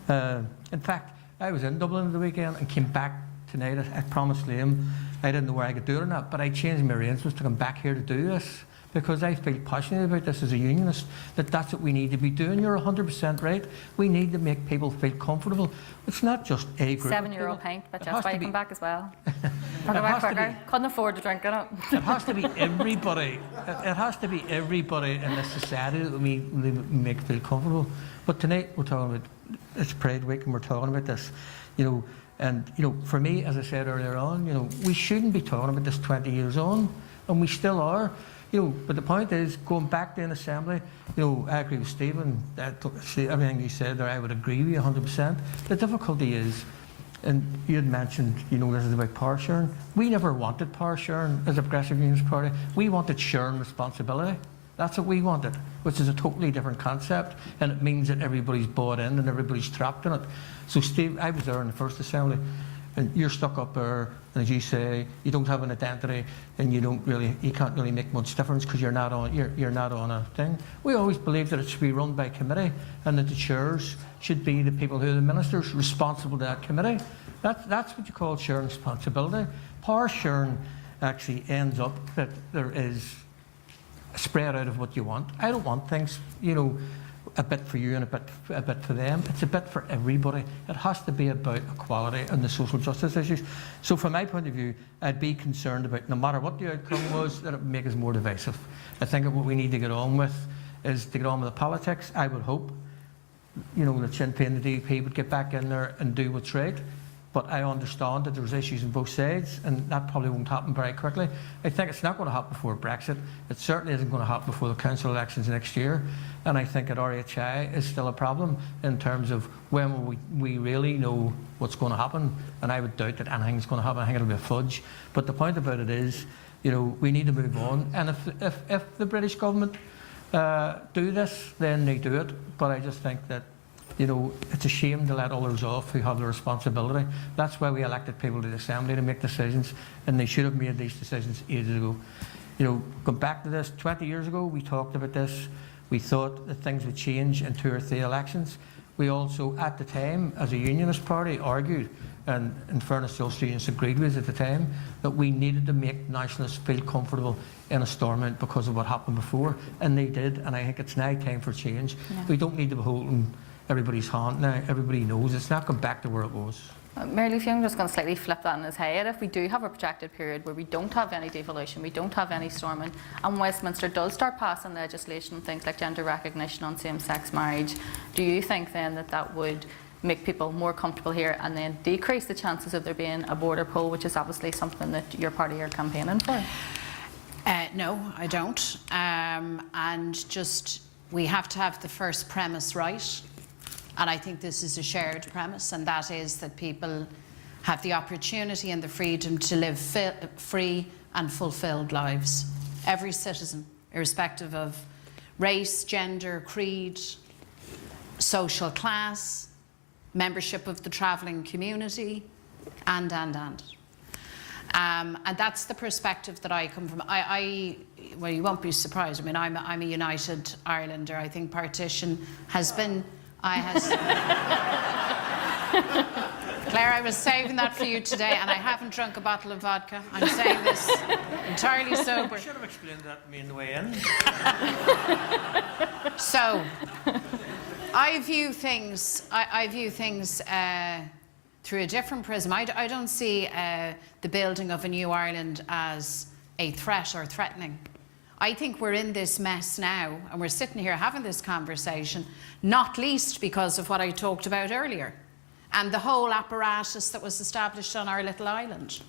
In fact, I was in Dublin the weekend and came back tonight. I promised Liam I didn't know where I could do it or not, but I changed my arrangements to come back here to do this because I feel passionate about this as a unionist, that's what we need to be doing. You're 100% right. We need to make people feel comfortable. It's not just a group. 7-year-old pint, but that's why you come back as well. Couldn't afford to drink it. It has to be everybody. It has to be everybody in this society that we make feel comfortable. But tonight we're talking about, it's Pride Week and we're talking about this, and for me, as I said earlier on, we shouldn't be talking about this 20 years on, and we still are. But the point is, going back to an assembly, I agree with Stephen. Everything he said there, I would agree with you 100%. The difficulty is, and you had mentioned, this is about power sharing. We never wanted power sharing as a Progressive Unionist Party. We wanted sharing responsibility. That's what we wanted, which is a totally different concept, and it means that everybody's bought in and everybody's trapped in it. So, Steve, I was there in the first assembly, and you're stuck up there, and as you say, you don't have an identity, and you can't really make much difference because you're not on a thing. We always believed that it should be run by committee, and that the chairs should be the people who are the ministers responsible to that committee. That's what you call sharing responsibility. Power sharing actually ends up that there is a spread out of what you want. I don't want things, a bit for you and a bit for them. It's a bit for everybody. It has to be about equality and the social justice issues. So from my point of view, I'd be concerned about, no matter what the outcome was, that it would make us more divisive. I think that what we need to get on with is to get on with the politics. I would hope, that Sinn Féin and the DUP would get back in there and do what's right. But I understand that there's issues on both sides, and that probably won't happen very quickly. I think it's not going to happen before Brexit. It certainly isn't going to happen before the council elections next year. And I think at RHI is still a problem in terms of when will we really know what's going to happen. And I would doubt that anything's going to happen. I think it'll be a fudge. But the point about it is, we need to move on. And if the British government do this, then they do it. But I just think that it's a shame to let others off who have the responsibility. That's why we elected people to the Assembly to make decisions, and they should have made these decisions ages ago. Going back to this, 20 years ago, we talked about this. We thought that things would change in 2 or 3 elections. We also, at the time, as a unionist party, argued, and in fairness, the Australians agreed with us at the time, that we needed to make nationalists feel comfortable in a storm out because of what happened before, and they did, and I think it's now time for change. Yeah. We don't need to be holding everybody's hand now. Everybody knows it's not going back to where it was. Mary Lou, I'm just going to slightly flip that on his head. If we do have a projected period where we don't have any devolution, we don't have any storming, and Westminster does start passing legislation, things like gender recognition on same-sex marriage, do you think then that would make people more comfortable here and then decrease the chances of there being a border pull, which is obviously something that your party are campaigning for? No, I don't. And just, we have to have the first premise right. And I think this is a shared premise, and that is that people have the opportunity and the freedom to live free and fulfilled lives. Every citizen, irrespective of race, gender, creed, social class, membership of the travelling community, and. And that's the perspective that I come from. Well, you won't be surprised. I mean, I'm a United Irelander. I think partition has been... Claire, I was saving that for you today, and I haven't drunk a bottle of vodka. I'm saying this entirely sober. You should have explained that to me on the way in. So, I view things through a different prism. I don't see the building of a new Ireland as a threat or threatening. I think we're in this mess now, and we're sitting here having this conversation, not least because of what I talked about earlier, and the whole apparatus that was established on our little island.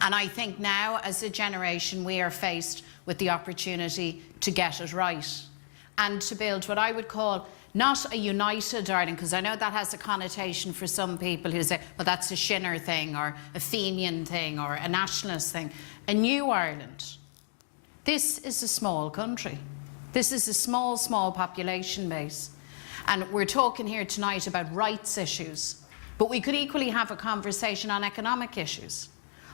And I think now, as a generation, we are faced with the opportunity to get it right and to build what I would call not a united Ireland, because I know that has a connotation for some people who say, well, that's a Shinner thing or a Fenian thing or a nationalist thing. A new Ireland. This is a small country. This is a small, small population base. And we're talking here tonight about rights issues, but we could equally have a conversation on economic issues,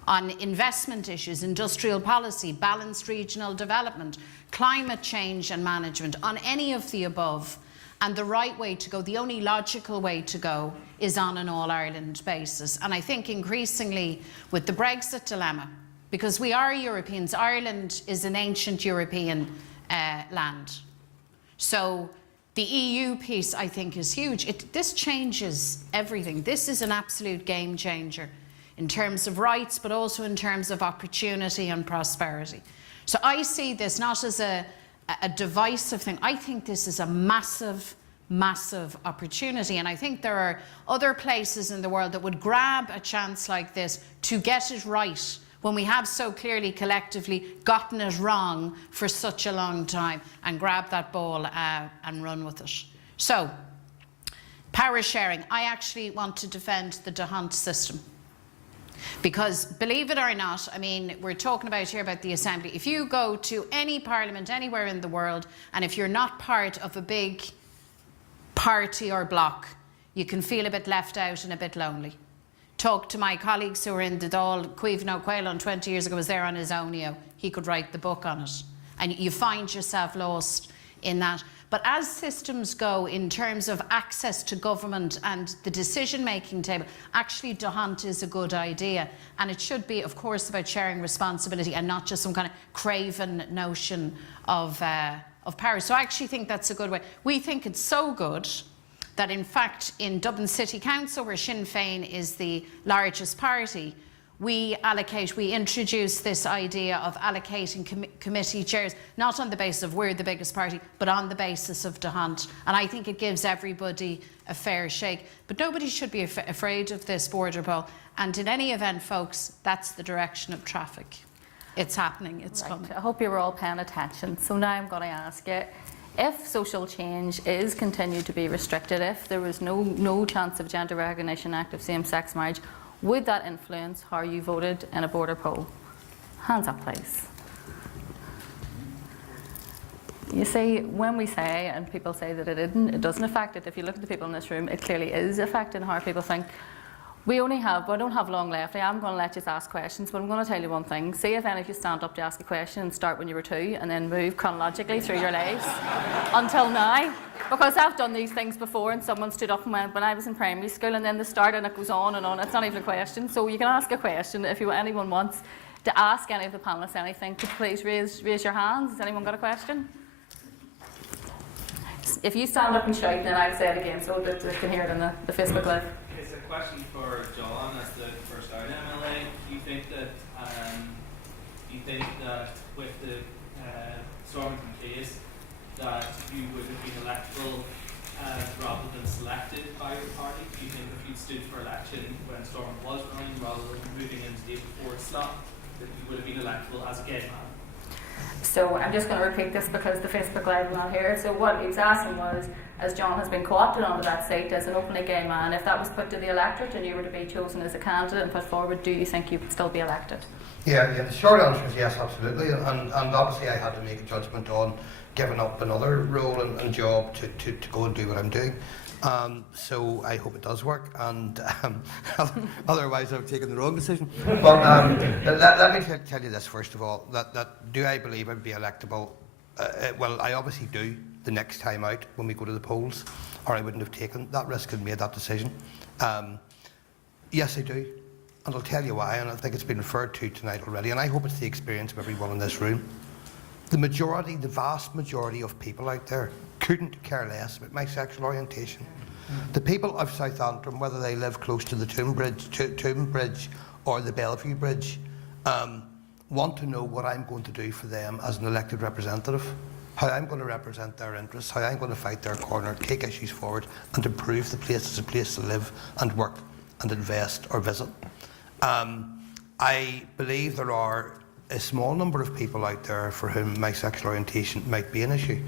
on investment issues, industrial policy, balanced regional development, climate change and management, on any of the above. And the right way to go, the only logical way to go, is on an all-Ireland basis. And I think increasingly with the Brexit dilemma, because we are Europeans, Ireland is an ancient European land. So the EU piece, I think, is huge. This changes everything. This is an absolute game changer in terms of rights, but also in terms of opportunity and prosperity. So I see this not as a divisive thing. I think this is a massive, massive opportunity. And I think there are other places in the world that would grab a chance like this to get it right when we have so clearly collectively gotten it wrong for such a long time, and grab that ball and run with it. So, power sharing. I actually want to defend the D'Hunt system. Because, believe it or not, I mean, we're talking about here about the Assembly. If you go to any parliament anywhere in the world, and if you're not part of a big party or bloc, you can feel a bit left out and a bit lonely. Talk to my colleagues who were in the Dáil, Cuimhin Ó Caolan 20 years ago, was there on his own, he could write the book on it. And you find yourself lost in that. But as systems go in terms of access to government and the decision-making table, actually D'Hunt is a good idea. And it should be, of course, about sharing responsibility and not just some kind of craven notion of power. So I actually think that's a good way. We think it's so good that, in fact, in Dublin City Council, where Sinn Féin is the largest party, we introduce this idea of allocating committee chairs, not on the basis of we're the biggest party, but on the basis of D'Hunt. And I think it gives everybody a fair shake. But nobody should be afraid of this border poll. And in any event, folks, that's the direction of traffic. It's happening, it's coming. I hope you were all paying attention. So now I'm going to ask you, if social change is continued to be restricted, if there was no chance of Gender Recognition Act of same-sex marriage, would that influence how you voted in a border poll? Hands up, please. You see, when we say, and people say that it doesn't affect it, if you look at the people in this room, it clearly is affecting how people think. We don't have long left. I am going to let you ask questions, but I'm going to tell you one thing. See if any of you stand up to ask a question and start when you were 2 and then move chronologically through your lives until now. Because I've done these things before and someone stood up and went, when I was in primary school, and then they start and it goes on and on. It's not even a question. So you can ask a question if anyone wants to ask any of the panellists anything. Could you please raise your hands? Has anyone got a question? If you stand up and shout, then I'll say it again so that they can hear it in the Facebook Live. It's a question for John as the first Ireland MLA. Do you think that with the Stormington case that you would have been electable rather than selected by your party? Do you think if you stood for election when Stormont was running rather than moving into the fourth slot, that you would have been electable as a gay man? So I'm just going to repeat this because the Facebook Live is not here. So what he was asking was, as John has been co-opted onto that seat as an openly gay man, if that was put to the electorate and you were to be chosen as a candidate and put forward, do you think you would still be elected? Yeah, the short answer is yes, absolutely. And obviously I had to make a judgment on giving up another role and job to go and do what I'm doing. So I hope it does work, and otherwise I've taken the wrong decision. But let me tell you this first of all, that do I believe I'd be electable? Well, I obviously do the next time out when we go to the polls, or I wouldn't have taken that risk and made that decision. Yes, I do, and I'll tell you why, and I think it's been referred to tonight already, and I hope it's the experience of everyone in this room. The vast majority of people out there couldn't care less about my sexual orientation. The people of South Antrim, whether they live close to the Tomb Bridge or the Bellevue Bridge, want to know what I'm going to do for them as an elected representative, how I'm going to represent their interests, how I'm going to fight their corner, take issues forward, and improve the place as a place to live and work and invest or visit. I believe there are a small number of people out there for whom my sexual orientation might be an issue.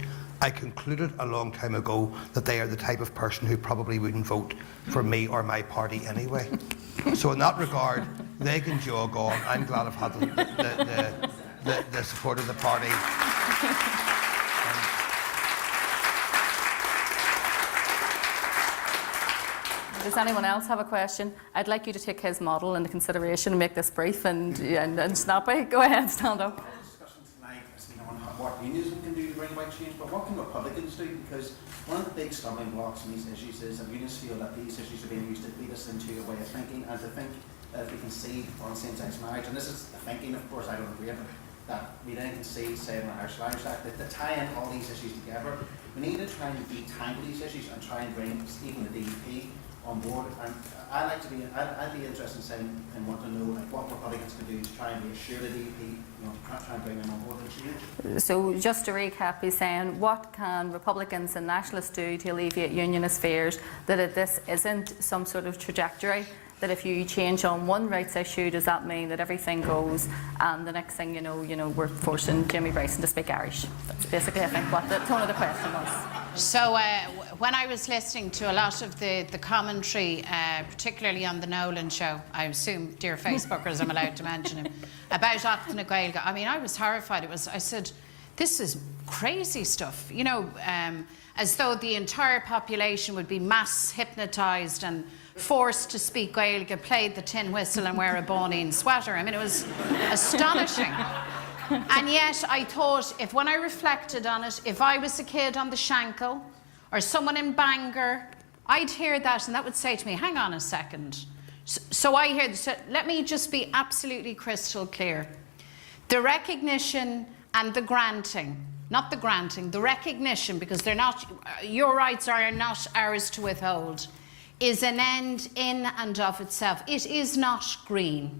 I concluded a long time ago that they are the type of person who probably wouldn't vote for me or my party anyway. So in that regard, they can jog on. I'm glad I've had the support of the party. Does anyone else have a question? I'd like you to take his model into consideration and make this brief and snappy. Go ahead, stand up. Discussion tonight has been on what unionism can do to bring about change, but what can Republicans do? Because one of the big stumbling blocks in these issues is that unionists feel that these issues are being used to lead us into a way of thinking, and to think that if we can see on same-sex marriage, and this is the thinking, of course, I don't agree with it, that we then can see, say, in the Irish Language Act, that to tie in all these issues together, we need to try and detangle these issues and try and bring even the DUP on board. And I'd be interested in saying and want to know like what Republicans can do to try and reassure the DUP, to try and bring them on board and change. So just to recap, he's saying, what can Republicans and Nationalists do to alleviate unionist fears that this isn't some sort of trajectory, that if you change on one rights issue, does that mean that everything goes, and the next thing you know, we're forcing Jimmy Bryson to speak Irish? That's basically, I think, what the tone of the question was. So when I was listening to a lot of the commentary, particularly on the Nolan show, I assume, dear Facebookers, I'm allowed to mention him, about Acta na Gaeilge, I mean, I was horrified. I said, this is crazy stuff. As though the entire population would be mass hypnotised and forced to speak Gaeilge, play the tin whistle and wear a Bonnine sweater. I mean, it was astonishing. And yet I thought, when I reflected on it, if I was a kid on the Shankill or someone in Bangor, I'd hear that and that would say to me, hang on a second. So I hear this. Let me just be absolutely crystal clear. The recognition and the granting, not the granting, the recognition, because they're not, your rights are not ours to withhold, is an end in and of itself. It is not green.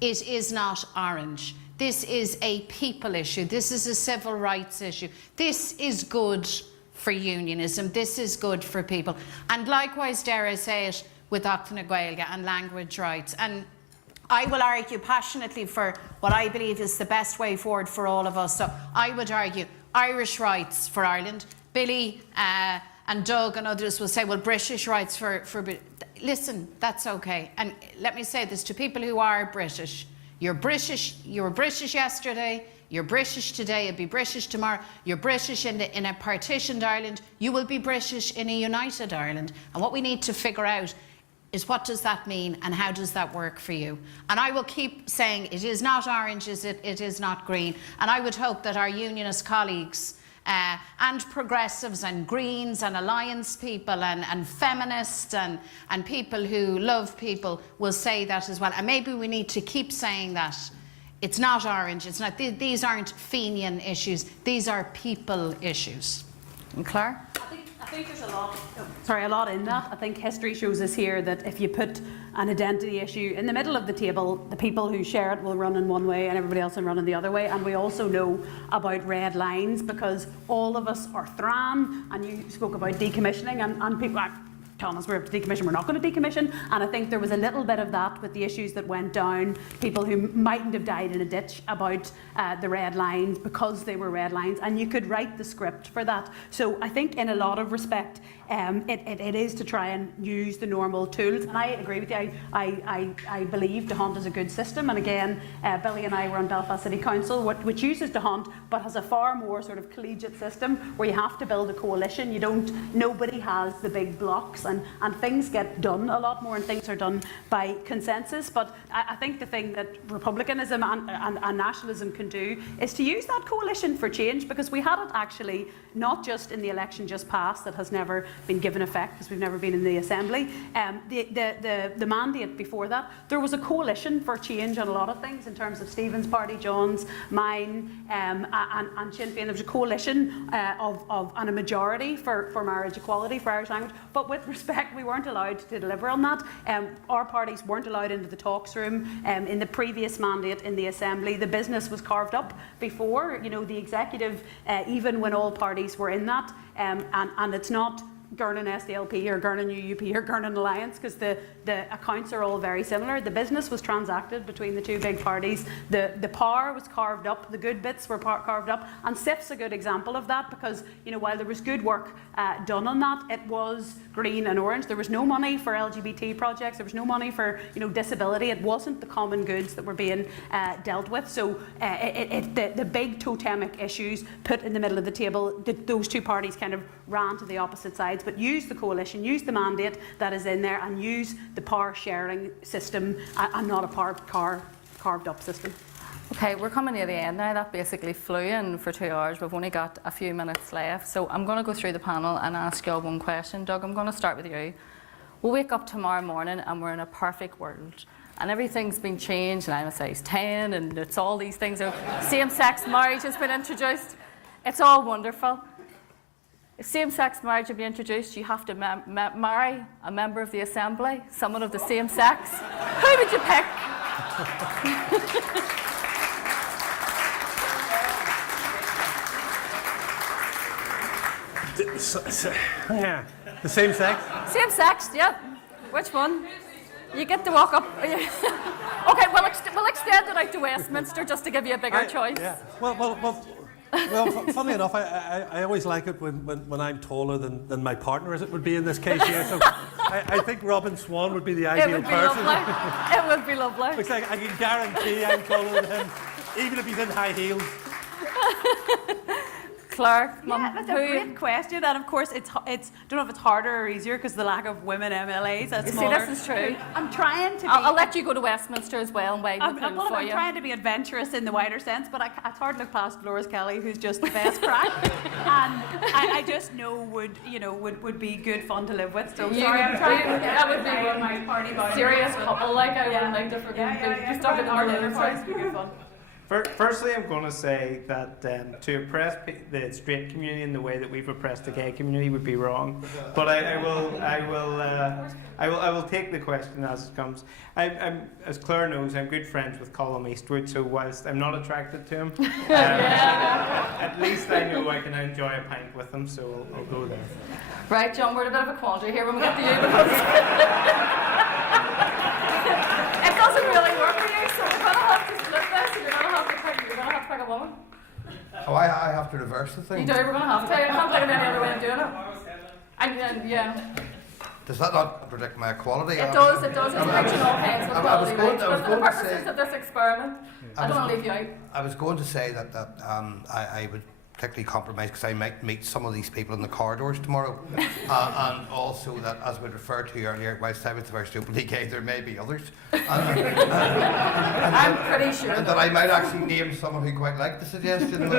It is not orange. This is a people issue. This is a civil rights issue. This is good for unionism. This is good for people. And likewise, dare I say it, with Acta na Gaeilge and language rights. And I will argue passionately for what I believe is the best way forward for all of us. So I would argue Irish rights for Ireland. Billy and Doug and others will say, well, British rights for listen, that's okay. And let me say this to people who are British. You're British, you were British yesterday, you're British today, you'll be British tomorrow, you're British in a partitioned Ireland, you will be British in a united Ireland. And what we need to figure out is what does that mean and how does that work for you? And I will keep saying it is not orange, it is not green. And I would hope that our unionist colleagues and progressives and Greens and Alliance people and feminists and people who love people will say that as well. And maybe we need to keep saying that. It's not orange, it's not, these aren't Fenian issues, these are people issues. And Claire? I think there's a lot in that. I think history shows us here that if you put an identity issue in the middle of the table, the people who share it will run in one way and everybody else will run in the other way. And we also know about red lines because all of us are thran, and you spoke about decommissioning and people are telling us we're to decommission, we're not going to decommission. And I think there was a little bit of that with the issues that went down, people who mightn't have died in a ditch about the red lines because they were red lines, and you could write the script for that. So I think in a lot of respect, it is to try and use the normal tools. And I agree with you. I believe the Hunt is a good system. And again, Billy and I were on Belfast City Council, which uses the Hunt, but has a far more sort of collegiate system where you have to build a coalition. Nobody has the big blocks, and things get done a lot more, and things are done by consensus. But I think the thing that republicanism and nationalism can do is to use that coalition for change, because we had it actually not just in the election just passed that has never been given effect because we've never been in the Assembly. The mandate before that, there was a coalition for change on a lot of things in terms of Stephen's party, John's, mine, and Sinn Féin. There was a coalition and a majority for marriage equality, for Irish language. But with respect, we weren't allowed to deliver on that. Our parties weren't allowed into the talks room. In the previous mandate in the Assembly, the business was carved up before, the executive, even when all parties were in that. And it's not Gurnan SDLP or Gurnan UUP or Gurnan Alliance, because the accounts are all very similar. The business was transacted between the two big parties. The power was carved up, the good bits were carved up, and SIF's a good example of that, because while there was good work done on that, it was green and orange. There was no money for LGBT projects, there was no money for disability. It wasn't the common goods that were being dealt with. So the big totemic issues put in the middle of the table, those two parties kind of ran to the opposite sides, but use the coalition, use the mandate that is in there, and use the power sharing system and not a carved up system. Okay, we're coming near the end now. That basically flew in for 2 hours. We've only got a few minutes left. So I'm going to go through the panel and ask you all one question. Doug, I'm going to start with you. We'll wake up tomorrow morning and we're in a perfect world. And everything's been changed, and I'm a size 10, and it's all these things. Same-sex marriage has been introduced. It's all wonderful. If same-sex marriage would be introduced, you have to marry a member of the Assembly, someone of the same sex. Who would you pick? Yeah, the same sex. Same sex, yep. Which one? You get to walk up. Okay, we'll extend it out to Westminster just to give you a bigger choice. Yeah. Well, funnily enough, I always like it when I'm taller than my partner, as it would be in this case here. So I think Robin Swan would be the ideal person. It would be lovely. Looks like I can guarantee I'm taller than him, even if he's in high heels. Claire, yeah, that's a great question, and of course it's don't know if it's harder or easier because the lack of women MLAs. That's smaller. See, this is true. I'm trying to. I'll let you go to Westminster as well and widen the pool for you. I'm trying to be adventurous in the wider sense, but it's hard to look past Dolores Kelly, who's just the best crack, and I just know would be good fun to live with. So sorry, I'm trying. That would be one of my party bodies. Serious couple, like I would like to Yeah. Start with our dinner parties. Be good fun. Firstly, I'm going to say that to oppress the straight community in the way that we've oppressed the gay community would be wrong. But I will take the question as it comes. I'm, as Claire knows, I'm good friends with Colm Eastwood. So whilst I'm not attracted to him, at least I know I can enjoy a pint with him. So I'll go there. Right, John, we're in a bit of a quandary here when we get to you because it doesn't really work for you. So we're going to have to split this. You're going to have to pick a woman. Oh, I have to reverse the thing. You do. We're going to have to. I can't think of any other way of doing it. And yeah. Does that not predict my equality? It does. It's predicting all kinds of equality rights. But for the purposes of this experiment, I don't want to leave you out. I was going to say that I would particularly compromise because I might meet some of these people in the corridors tomorrow, and also that, as we referred to earlier, whilst I was the first openly gay, there may be others. I'm pretty sure. And that I might actually name someone who quite liked the suggestion. And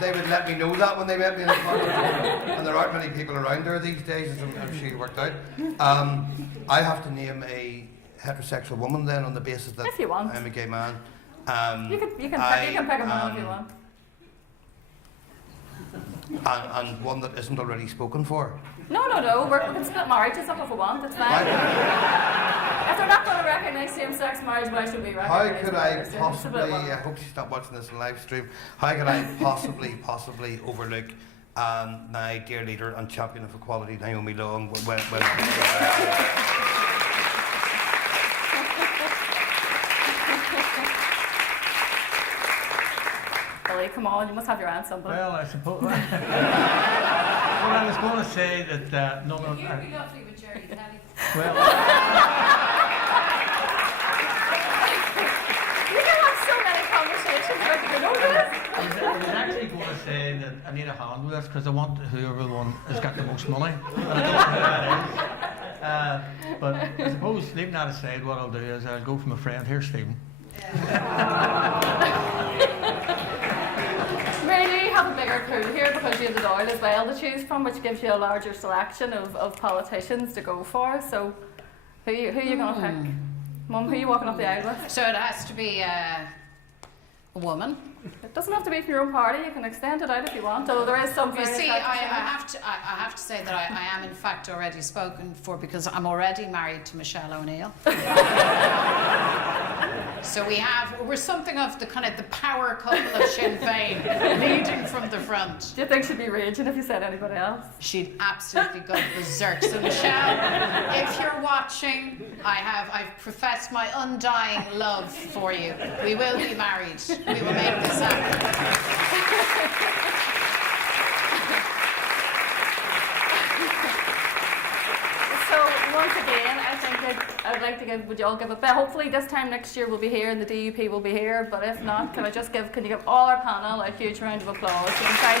they would let me know that when they met me in the corridor. And there aren't many people around there these days, as I'm sure you worked out. I have to name a heterosexual woman then on the basis that if you want. I'm a gay man. You can pick a man if you want. And one that isn't already spoken for. No. We can split marriages up if we want. It's fine. If they're not going to recognise same-sex marriage, why should we recognise? How could I possibly? I hope she stopped watching this live stream. How could I possibly overlook my dear leader and champion of equality, Naomi Long, when Billy, come on, you must have your answer. Well, I suppose. Well, I was going to say that no. You got to be with Jerry Kelly. Well. You can have so many conversations about the good old days. I was actually going to say that I need a hand with this because I want whoever one has got the most money. And I don't know who that is. But I suppose, leaving that aside, what I'll do is I'll go for my friend here, Stephen. Really, you have a bigger pool here because you have the Dáil as well to choose from, which gives you a larger selection of politicians to go for. So, who are you going to pick? Mum, who are you walking up the aisle with? So it has to be a woman. It doesn't have to be from your own party. You can extend it out if you want. Although there is some. You see, I have to say that I am in fact already spoken for because I'm already married to Michelle O'Neill. So we're something of the kind of the power couple of Sinn Féin, leading from the front. Do you think she'd be raging if you said anybody else? She'd absolutely go berserk. So Michelle, if you're watching, I've professed my undying love for you. We will be married. We will make this happen. So once again, I think I'd like to would you all give a bit? Hopefully this time next year we'll be here and the DUP will be here, but if not, can you give all our panel a huge round of applause? You can try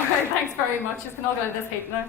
Okay, thanks very much. You can all get out of this heat now.